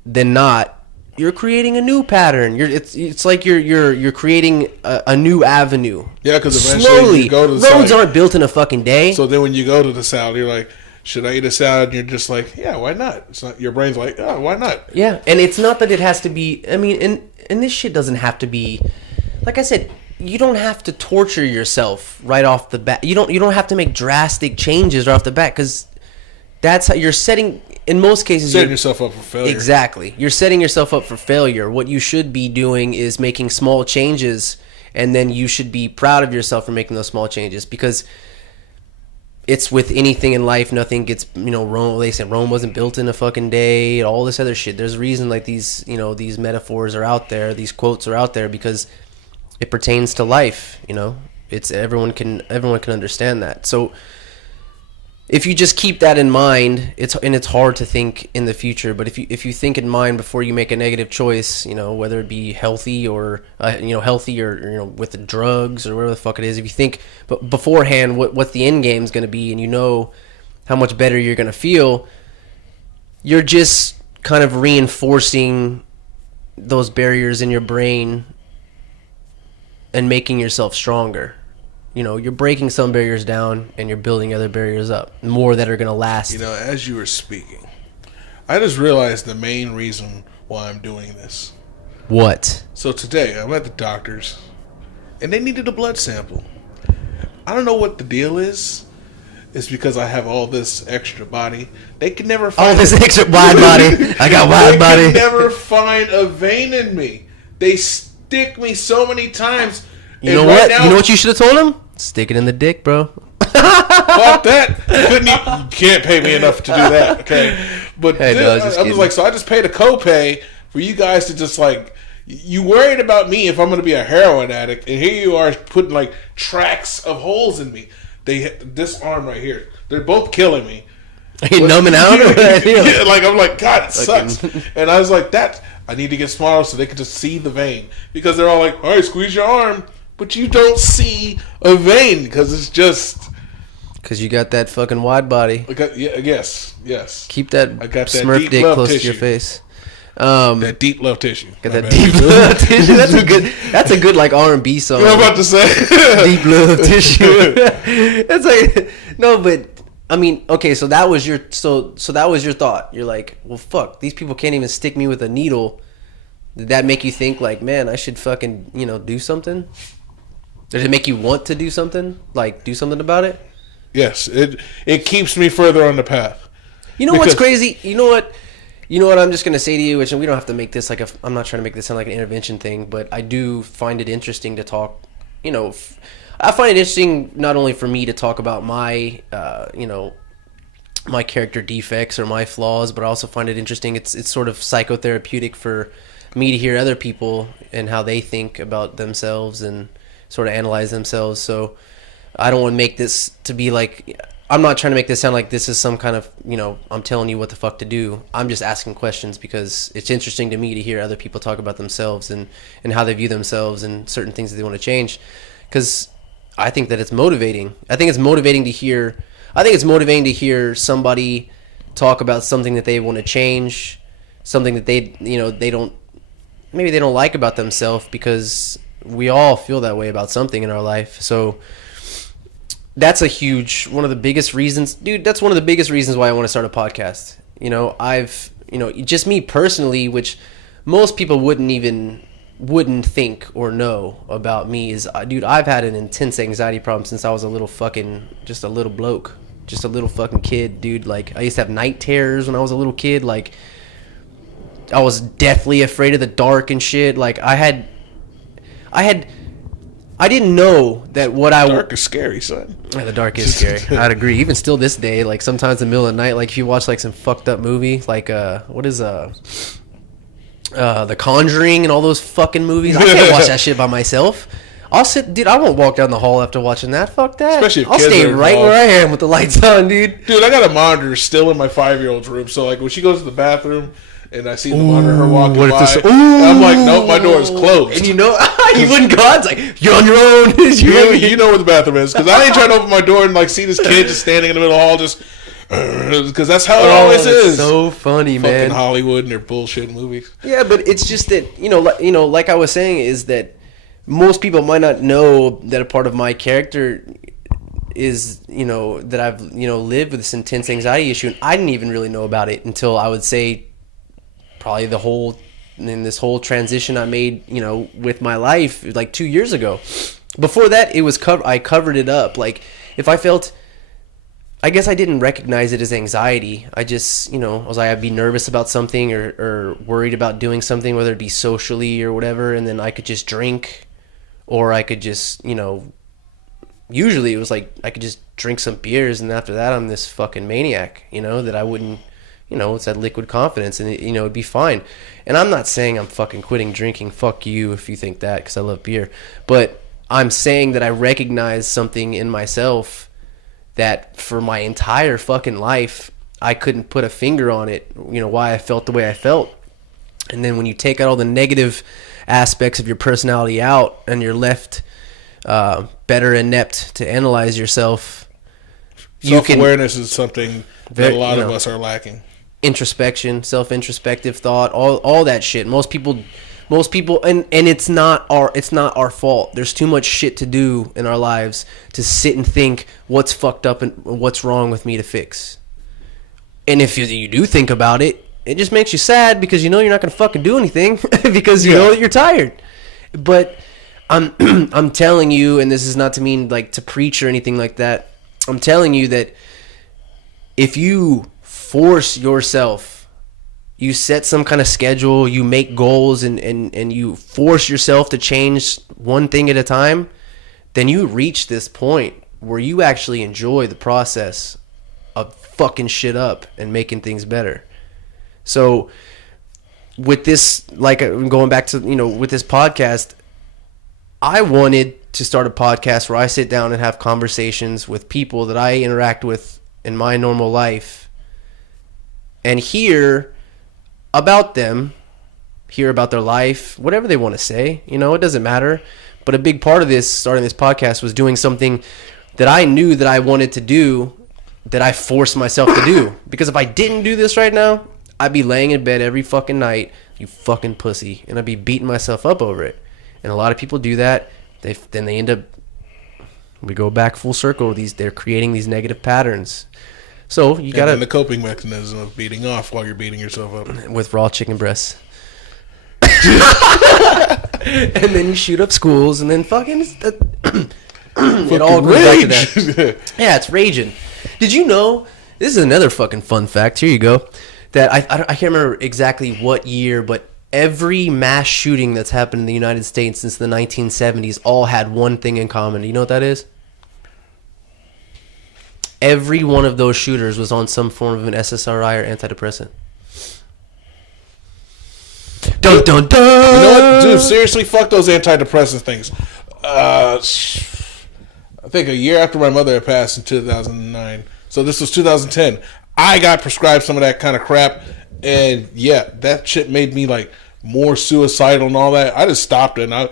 than not, you're creating a new pattern. It's like you're creating a new avenue. Yeah, because eventually slowly, you go to the roads salad. aren't built in a fucking day. So then when you go to the salad, you're like, should I eat a salad? And you're just like, yeah, why not? It's not. Your brain's like, oh, why not? Yeah, and it's not that it has to be. I mean, and this shit doesn't have to be. Like I said, you don't have to torture yourself right off the bat. You don't have to make drastic changes right off the bat because that's how you're setting. In most cases, setting yourself up for failure. Exactly. You're setting yourself up for failure. What you should be doing is making small changes, and then you should be proud of yourself for making those small changes because it's with anything in life, nothing gets, Rome, they said Rome wasn't built in a fucking day, all this other shit. There's a reason like these, these metaphors are out there, these quotes are out there because it pertains to life, It's everyone can understand that. So if you just keep that in mind, it's hard to think in the future. But if you think in mind before you make a negative choice, whether it be healthy or healthy or with the drugs or whatever the fuck it is, if you think beforehand what the end game is going to be, and how much better you're going to feel, you're just kind of reinforcing those barriers in your brain and making yourself stronger. You're breaking some barriers down and you're building other barriers up, more that are going to last. As you were speaking, I just realized the main reason why I'm doing this. What? So today, I'm at the doctor's, and they needed a blood sample. I don't know what the deal is. It's because I have all this extra body. They can never find... all this extra wide body. I got wide body. They can never find a vein in me. They stick me so many times... You know what? You know what you should have told him? Stick it in the dick, bro. Fuck that. You can't pay me enough to do that, okay? But hey, I was like, so I just paid a copay for you guys to just like, you worried about me if I'm going to be a heroin addict, and here you are putting like tracks of holes in me. This arm right here, they're both killing me. Are you numbing out? Yeah, like I'm like, God, it sucks. And I was like, I need to get smaller so they can just see the vein, because they're all like, all right, squeeze your arm. But you don't see a vein because it's just... Because you got that fucking wide body. Yes. Keep that Smurf dick close to your face. That deep love tissue. Got that deep love tissue. That's a good like R&B song. You know what I'm about to say? Deep love tissue. It's like... No, but... I mean, okay, so that was your... So that was your thought. You're like, well, fuck. These people can't even stick me with a needle. Did that make you think like, man, I should fucking, do something? Does it make you want to do something? Like, do something about it? Yes. It keeps me further on the path. What's crazy? You know what I'm just going to say to you, which we don't have to make this like I'm not trying to make this sound like an intervention thing, but I do find it interesting to talk, I find it interesting not only for me to talk about my, my character defects or my flaws, but I also find it interesting. It's sort of psychotherapeutic for me to hear other people and how they think about themselves and sort of analyze themselves. So I don't want to make this to be like, I'm not trying to make this sound like this is some kind of, I'm telling you what the fuck to do. I'm just asking questions because it's interesting to me to hear other people talk about themselves and how they view themselves and certain things that they want to change. Because I think that it's motivating. I think it's motivating to hear somebody talk about something that they want to change, something that they don't like about themselves, because we all feel that way about something in our life. So that's one of the biggest reasons, dude. That's one of the biggest reasons why I want to start a podcast. Just me personally, which most people wouldn't think or know about me is, dude, I've had an intense anxiety problem since I was a little bloke, just a little fucking kid, dude. Like, I used to have night terrors when I was a little kid. Like, I was deathly afraid of the dark and shit. Like, I didn't know that what the dark is scary, son. Yeah, the dark is scary. I'd agree. Even still this day, like, sometimes in the middle of the night, like, if you watch, like, some fucked up movie, like, The Conjuring and all those fucking movies, I can't watch that shit by myself. I won't walk down the hall after watching that. Fuck that. Especially if I'll kids stay are right involved. where I am with the lights on, dude. Dude, I got a monitor still in my 5-year-old's room, so, like, when she goes to the bathroom and I see the monitor, her walking by, and I'm like, nope, my door is closed. And you wouldn't go. It's like, you're on your own. You know where the bathroom is, because I ain't trying to open my door and, like, see this kid just standing in the middle of the hall, just because that's how it always is. So funny, man. Fucking Hollywood and their bullshit movies. Yeah, but it's just that, like I was saying, is that most people might not know that a part of my character is, that I've, lived with this intense anxiety issue, and I didn't even really know about it until, I would say, probably this whole transition I made, with my life, like 2 years ago. Before that, it was I covered it up. Like, if I felt, I guess I didn't recognize it as anxiety. I just, I was like, I'd be nervous about something or worried about doing something, whether it be socially or whatever, and then I could just drink, or I could just, usually it was like I could just drink some beers, and after that I'm this fucking maniac, that I wouldn't, it's that liquid confidence, and it'd be fine. And I'm not saying I'm fucking quitting drinking. Fuck you if you think that, because I love beer. But I'm saying that I recognize something in myself that for my entire fucking life, I couldn't put a finger on it, why I felt the way I felt. And then when you take out all the negative aspects of your personality out, and you're left better inept to analyze yourself, Self-awareness is something that a lot of us are lacking. Introspection, self-introspective thought, all that shit. Most people, and it's not our fault. There's too much shit to do in our lives to sit and think what's fucked up and what's wrong with me to fix. And if you do think about it, it just makes you sad, because you're not gonna fucking do anything because you know that you're tired. But I'm telling you, and this is not to mean like to preach or anything like that. I'm telling you that if you force yourself, you set some kind of schedule, you make goals, and you force yourself to change one thing at a time, then you reach this point where you actually enjoy the process of fucking shit up and making things better. So with this, like, going back to, with this podcast, I wanted to start a podcast where I sit down and have conversations with people that I interact with in my normal life, and hear about them, hear about their life, whatever they want to say. It doesn't matter. But a big part of starting this podcast, was doing something that I knew that I wanted to do, that I forced myself to do. Because if I didn't do this right now, I'd be laying in bed every fucking night, you fucking pussy, and I'd be beating myself up over it. And a lot of people do that. Then they end up, we go back full circle. They're creating these negative patterns. So you gotta. And the coping mechanism of beating off while you're beating yourself up with raw chicken breasts. And then you shoot up schools, and then fucking it all goes back to that. Yeah, it's raging. Did you know? This is another fucking fun fact. Here you go. That I can't remember exactly what year, but every mass shooting that's happened in the United States since the 1970s all had one thing in common. Do you know what that is? Every one of those shooters was on some form of an SSRI or antidepressant. Dun, dun, dun. You know what? Dude, seriously, fuck those antidepressant things. I think a year after my mother had passed in 2009, so this was 2010, I got prescribed some of that kind of crap, and yeah, that shit made me like more suicidal and all that. I just stopped it, and I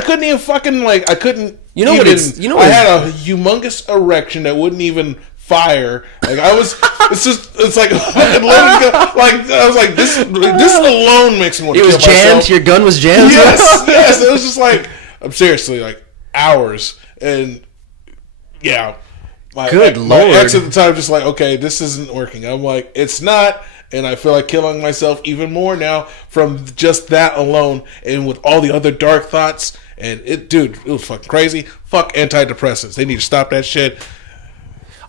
couldn't even fucking like, I couldn't. You know what it's? You know I had a humongous erection that wouldn't even fire. Like I was, it's like, like I was like, this alone makes me want to kill myself. It was jammed. Your gun was jammed. Yes. It was just like, I'm seriously like hours, and Yeah. Good my Lord. ex at the time just like, okay, this isn't working. I'm like, it's not, and I feel like killing myself even more now from just that alone, and with all the other dark thoughts. And it was fucking crazy. Fuck antidepressants. They need to stop that shit.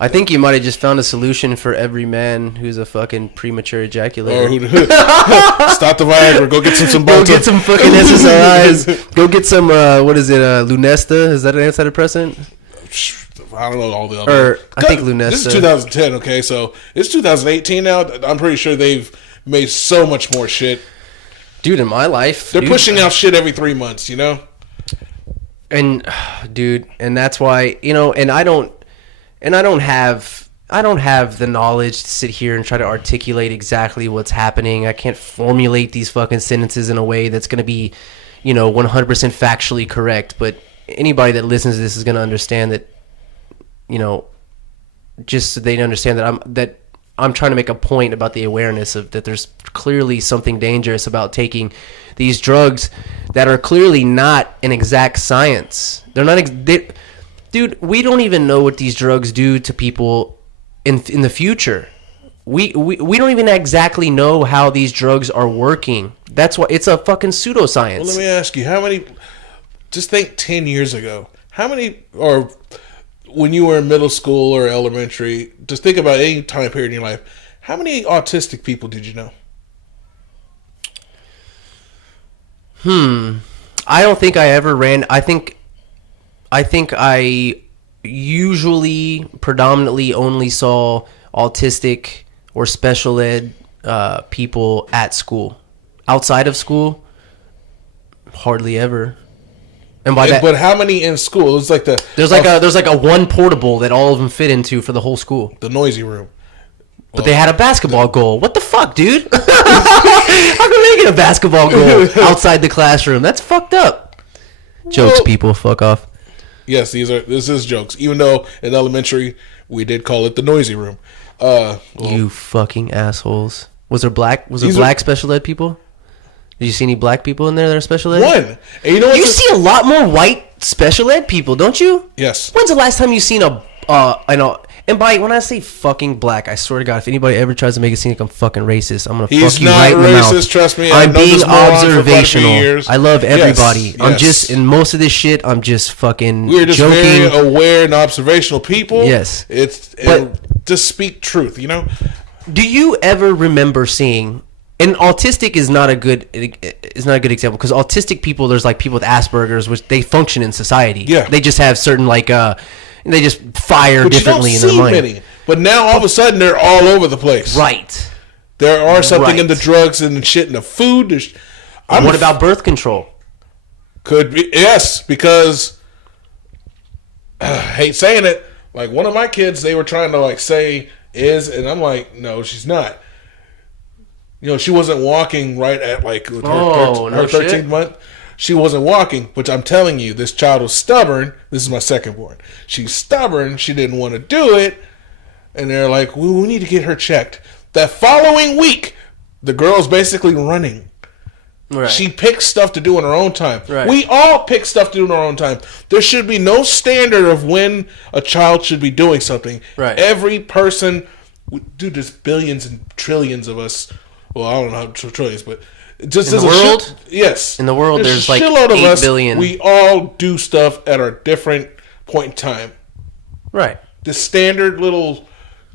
I think you might have just found a solution for every man who's a fucking premature ejaculator. Stop the Viagra. Go get some Go get some fucking SSRIs. Go get some, what is it, Lunesta? Is that an antidepressant? I don't know all the other. I think Lunesta. This is 2010, okay? So it's 2018 now. I'm pretty sure they've made so much more shit. Dude, in my life. They're pushing out shit every 3 months, you know? And, dude, and that's why, you know, and I don't have the knowledge to sit here and try to articulate exactly what's happening. I can't formulate these fucking sentences in a way that's going to be, you know, 100% factually correct. But anybody that listens to this is going to understand that, you know, just so they understand that I'm trying to make a point about the awareness of that there's clearly something dangerous about taking these drugs that are clearly not an exact science. They're not dude, we don't even know what these drugs do to people in the future. We don't even exactly know how these drugs are working. That's why it's a fucking pseudoscience. Well, let me ask you, how many, just think 10 years ago, how many, or when you were in middle school or elementary, just think about any time period in your life, how many autistic people did you know? I don't think I ever ran. I think I usually predominantly only saw autistic or special ed people at school. Outside of school, hardly ever. And by that, but how many in school? It's like there's like a one portable that all of them fit into for the whole school. The noisy room. But they had a basketball goal. What the fuck, dude? How come they get a basketball goal outside the classroom? That's fucked up. Jokes, people. Fuck off. Yes, this is jokes. Even though in elementary we did call it the noisy room. You fucking assholes. Was there black special ed people? Did you see any black people in there that are special ed? One. And you know what? You see a lot more white special ed people, don't you? Yes. When's the last time you seen and by when I say fucking black, I swear to God, if anybody ever tries to make it seem like I'm fucking racist, I'm gonna fuck you right in the mouth. He's not racist, trust me. I'm being observational. I love everybody. Yes, I'm just in most of this shit. I'm just fucking. We're just joking. very aware and observational people. Yes, but just speak truth. You know. Do you ever remember seeing? And autistic is not a good example because autistic people, there's like people with Asperger's, which they function in society. Yeah, they just have certain they just fire differently in their mind. Many. But now all of a sudden they're all over the place. Right. There are something in the drugs and the shit in the food. What about birth control? Could be, yes, because I hate saying it. Like one of my kids, they were trying to like say is, and I'm like, no, she's not. You know, she wasn't walking right at like her 13th month. She wasn't walking, which I'm telling you, this child was stubborn. This is my second born. She's stubborn. She didn't want to do it. And they're like, we need to get her checked. That following week, the girl's basically running. Right. She picks stuff to do in her own time. Right. We all pick stuff to do in our own time. There should be no standard of when a child should be doing something. Right. Every person, dude, there's billions and trillions of us. Well, I don't know how trillions, but just in the world, yes, in the world, there's like 8 billion. We all do stuff at our different point in time. Right. The standard little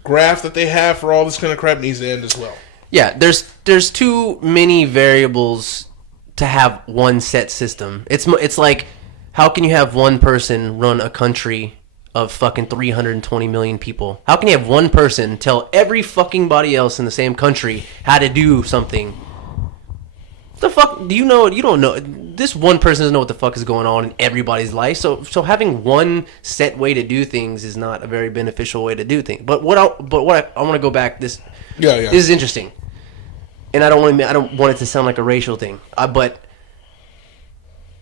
graph that they have for all this kind of crap needs to end as well. Yeah, there's too many variables to have one set system. It's like, how can you have one person run a country of fucking 320 million people? How can you have one person tell every fucking body else in the same country how to do something? The fuck do you know? You don't know. This one person doesn't know what the fuck is going on in everybody's life. So having one set way to do things is not a very beneficial way to do things. But what I want to go back. This is interesting, and I don't want it to sound like a racial thing. But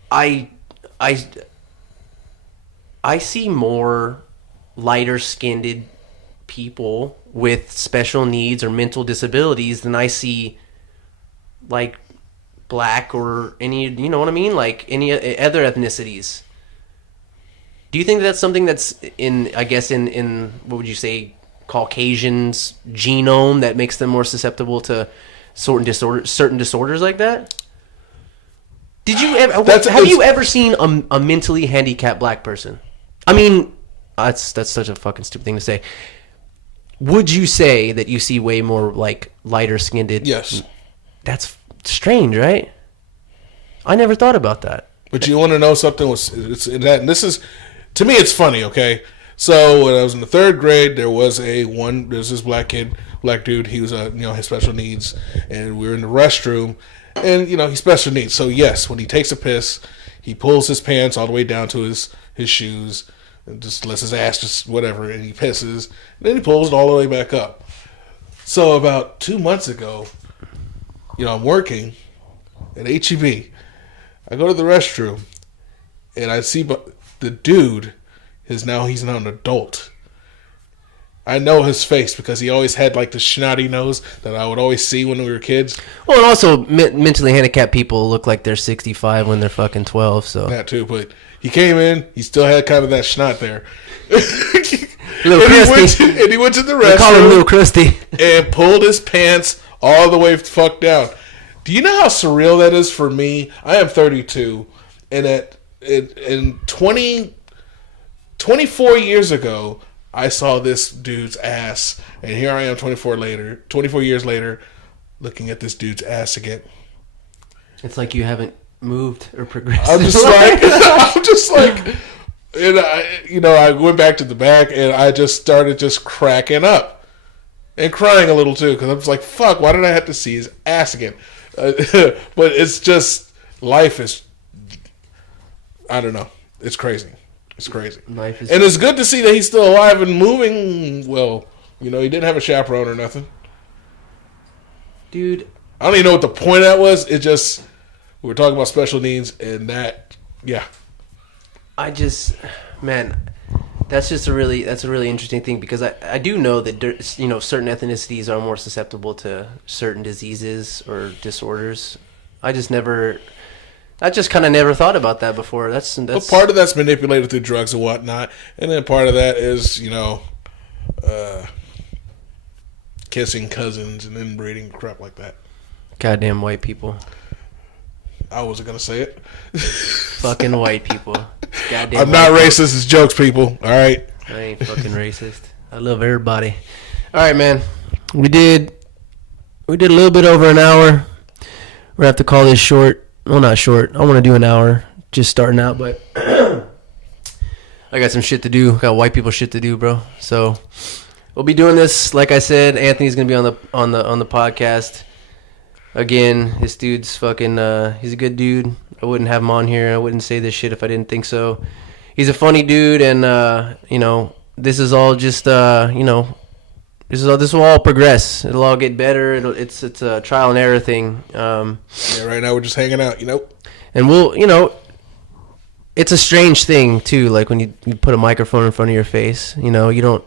I see more lighter skinned people with special needs or mental disabilities than I see like black or any, you know what I mean? Like any other ethnicities. Do you think that's something that's in what would you say, Caucasians' genome that makes them more susceptible to certain disorders like that? Did you ever have you ever seen a mentally handicapped black person? I mean, that's such a fucking stupid thing to say. Would you say that you see way more like lighter skinned? Yes. That's strange, right? I never thought about that. But you want to know something? It's that, and this is, to me, it's funny. Okay, so when I was in the 3rd grade, there's this black dude. He was he has special needs, and we were in the restroom, and he's special needs. So yes, when he takes a piss, he pulls his pants all the way down to his shoes, and just lets his ass just whatever, and he pisses, and then he pulls it all the way back up. So about 2 months ago, I'm working at HEB. I go to the restroom, and I see the dude he's now an adult. I know his face because he always had like the snotty nose that I would always see when we were kids. Well, and also mentally handicapped people look like they're 65 when they're fucking 12. So that too, but he came in, he still had kind of that snot there. Little crusty. And he went to the restroom. They call him Little Crusty. And pulled his pants all the way fucked down. Do you know how surreal that is for me? I am 32, and in 24 years ago, I saw this dude's ass, and here I am 24 years later, looking at this dude's ass again. It's like you haven't moved or progressed. I'm just like, and I went back to the back, and I just started just cracking up and crying a little too, because I was like, fuck, why did I have to see his ass again? But it's just, life is, I don't know. It's crazy. It's crazy. Life is, and it's good to see that he's still alive and moving well. He didn't have a chaperone or nothing. Dude. I don't even know what the point of that was. It just, we were talking about special needs, and that, yeah. That's a really interesting thing, because I do know that certain ethnicities are more susceptible to certain diseases or disorders. I just kind of never thought about that before. That's part of that's manipulated through drugs and whatnot, and then part of that is kissing cousins and inbreeding, crap like that. Goddamn white people. I wasn't gonna say it. Fucking white people. Goddamn. I'm not racist. It's jokes, people. All right. I ain't fucking racist. I love everybody. All right, man. We did a little bit over an hour. We're gonna have to call this short. Well, not short. I want to do an hour, just starting out, but I got some shit to do. Got white people shit to do, bro. So we'll be doing this. Like I said, Anthony's gonna be on the podcast again. This dude's fucking. He's a good dude. I wouldn't have him on here. I wouldn't say this shit if I didn't think so. He's a funny dude, and this is all just this will all progress. It'll all get better. It's a trial and error thing. Right now we're just hanging out, And we'll, it's a strange thing too. Like when you put a microphone in front of your face, you don't.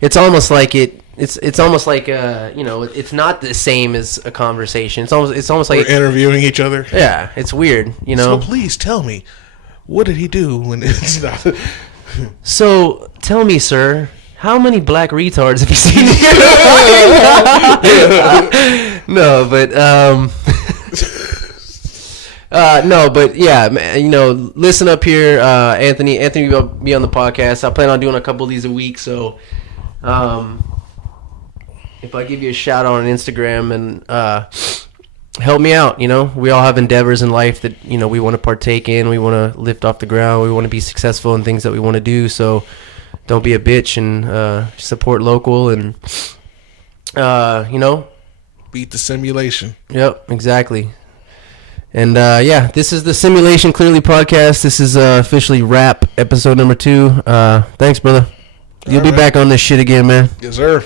It's almost like It's almost like it's not the same as a conversation. It's almost like we're interviewing each other. Yeah, it's weird, So please tell me, what did he do when it's not? So tell me, sir, how many black retards have you seen? No, but yeah, listen up here, Anthony will be on the podcast. I plan on doing a couple of these a week, so if I give you a shout out on Instagram and help me out, we all have endeavors in life that we want to partake in. We want to lift off the ground. We want to be successful in things that we want to do. So don't be a bitch and support local and beat the simulation. Yep, exactly. And this is the Simulation Clearly podcast. This is officially wrap episode number 2. Thanks, brother. You'll be back on this shit again, man. Yes, sir.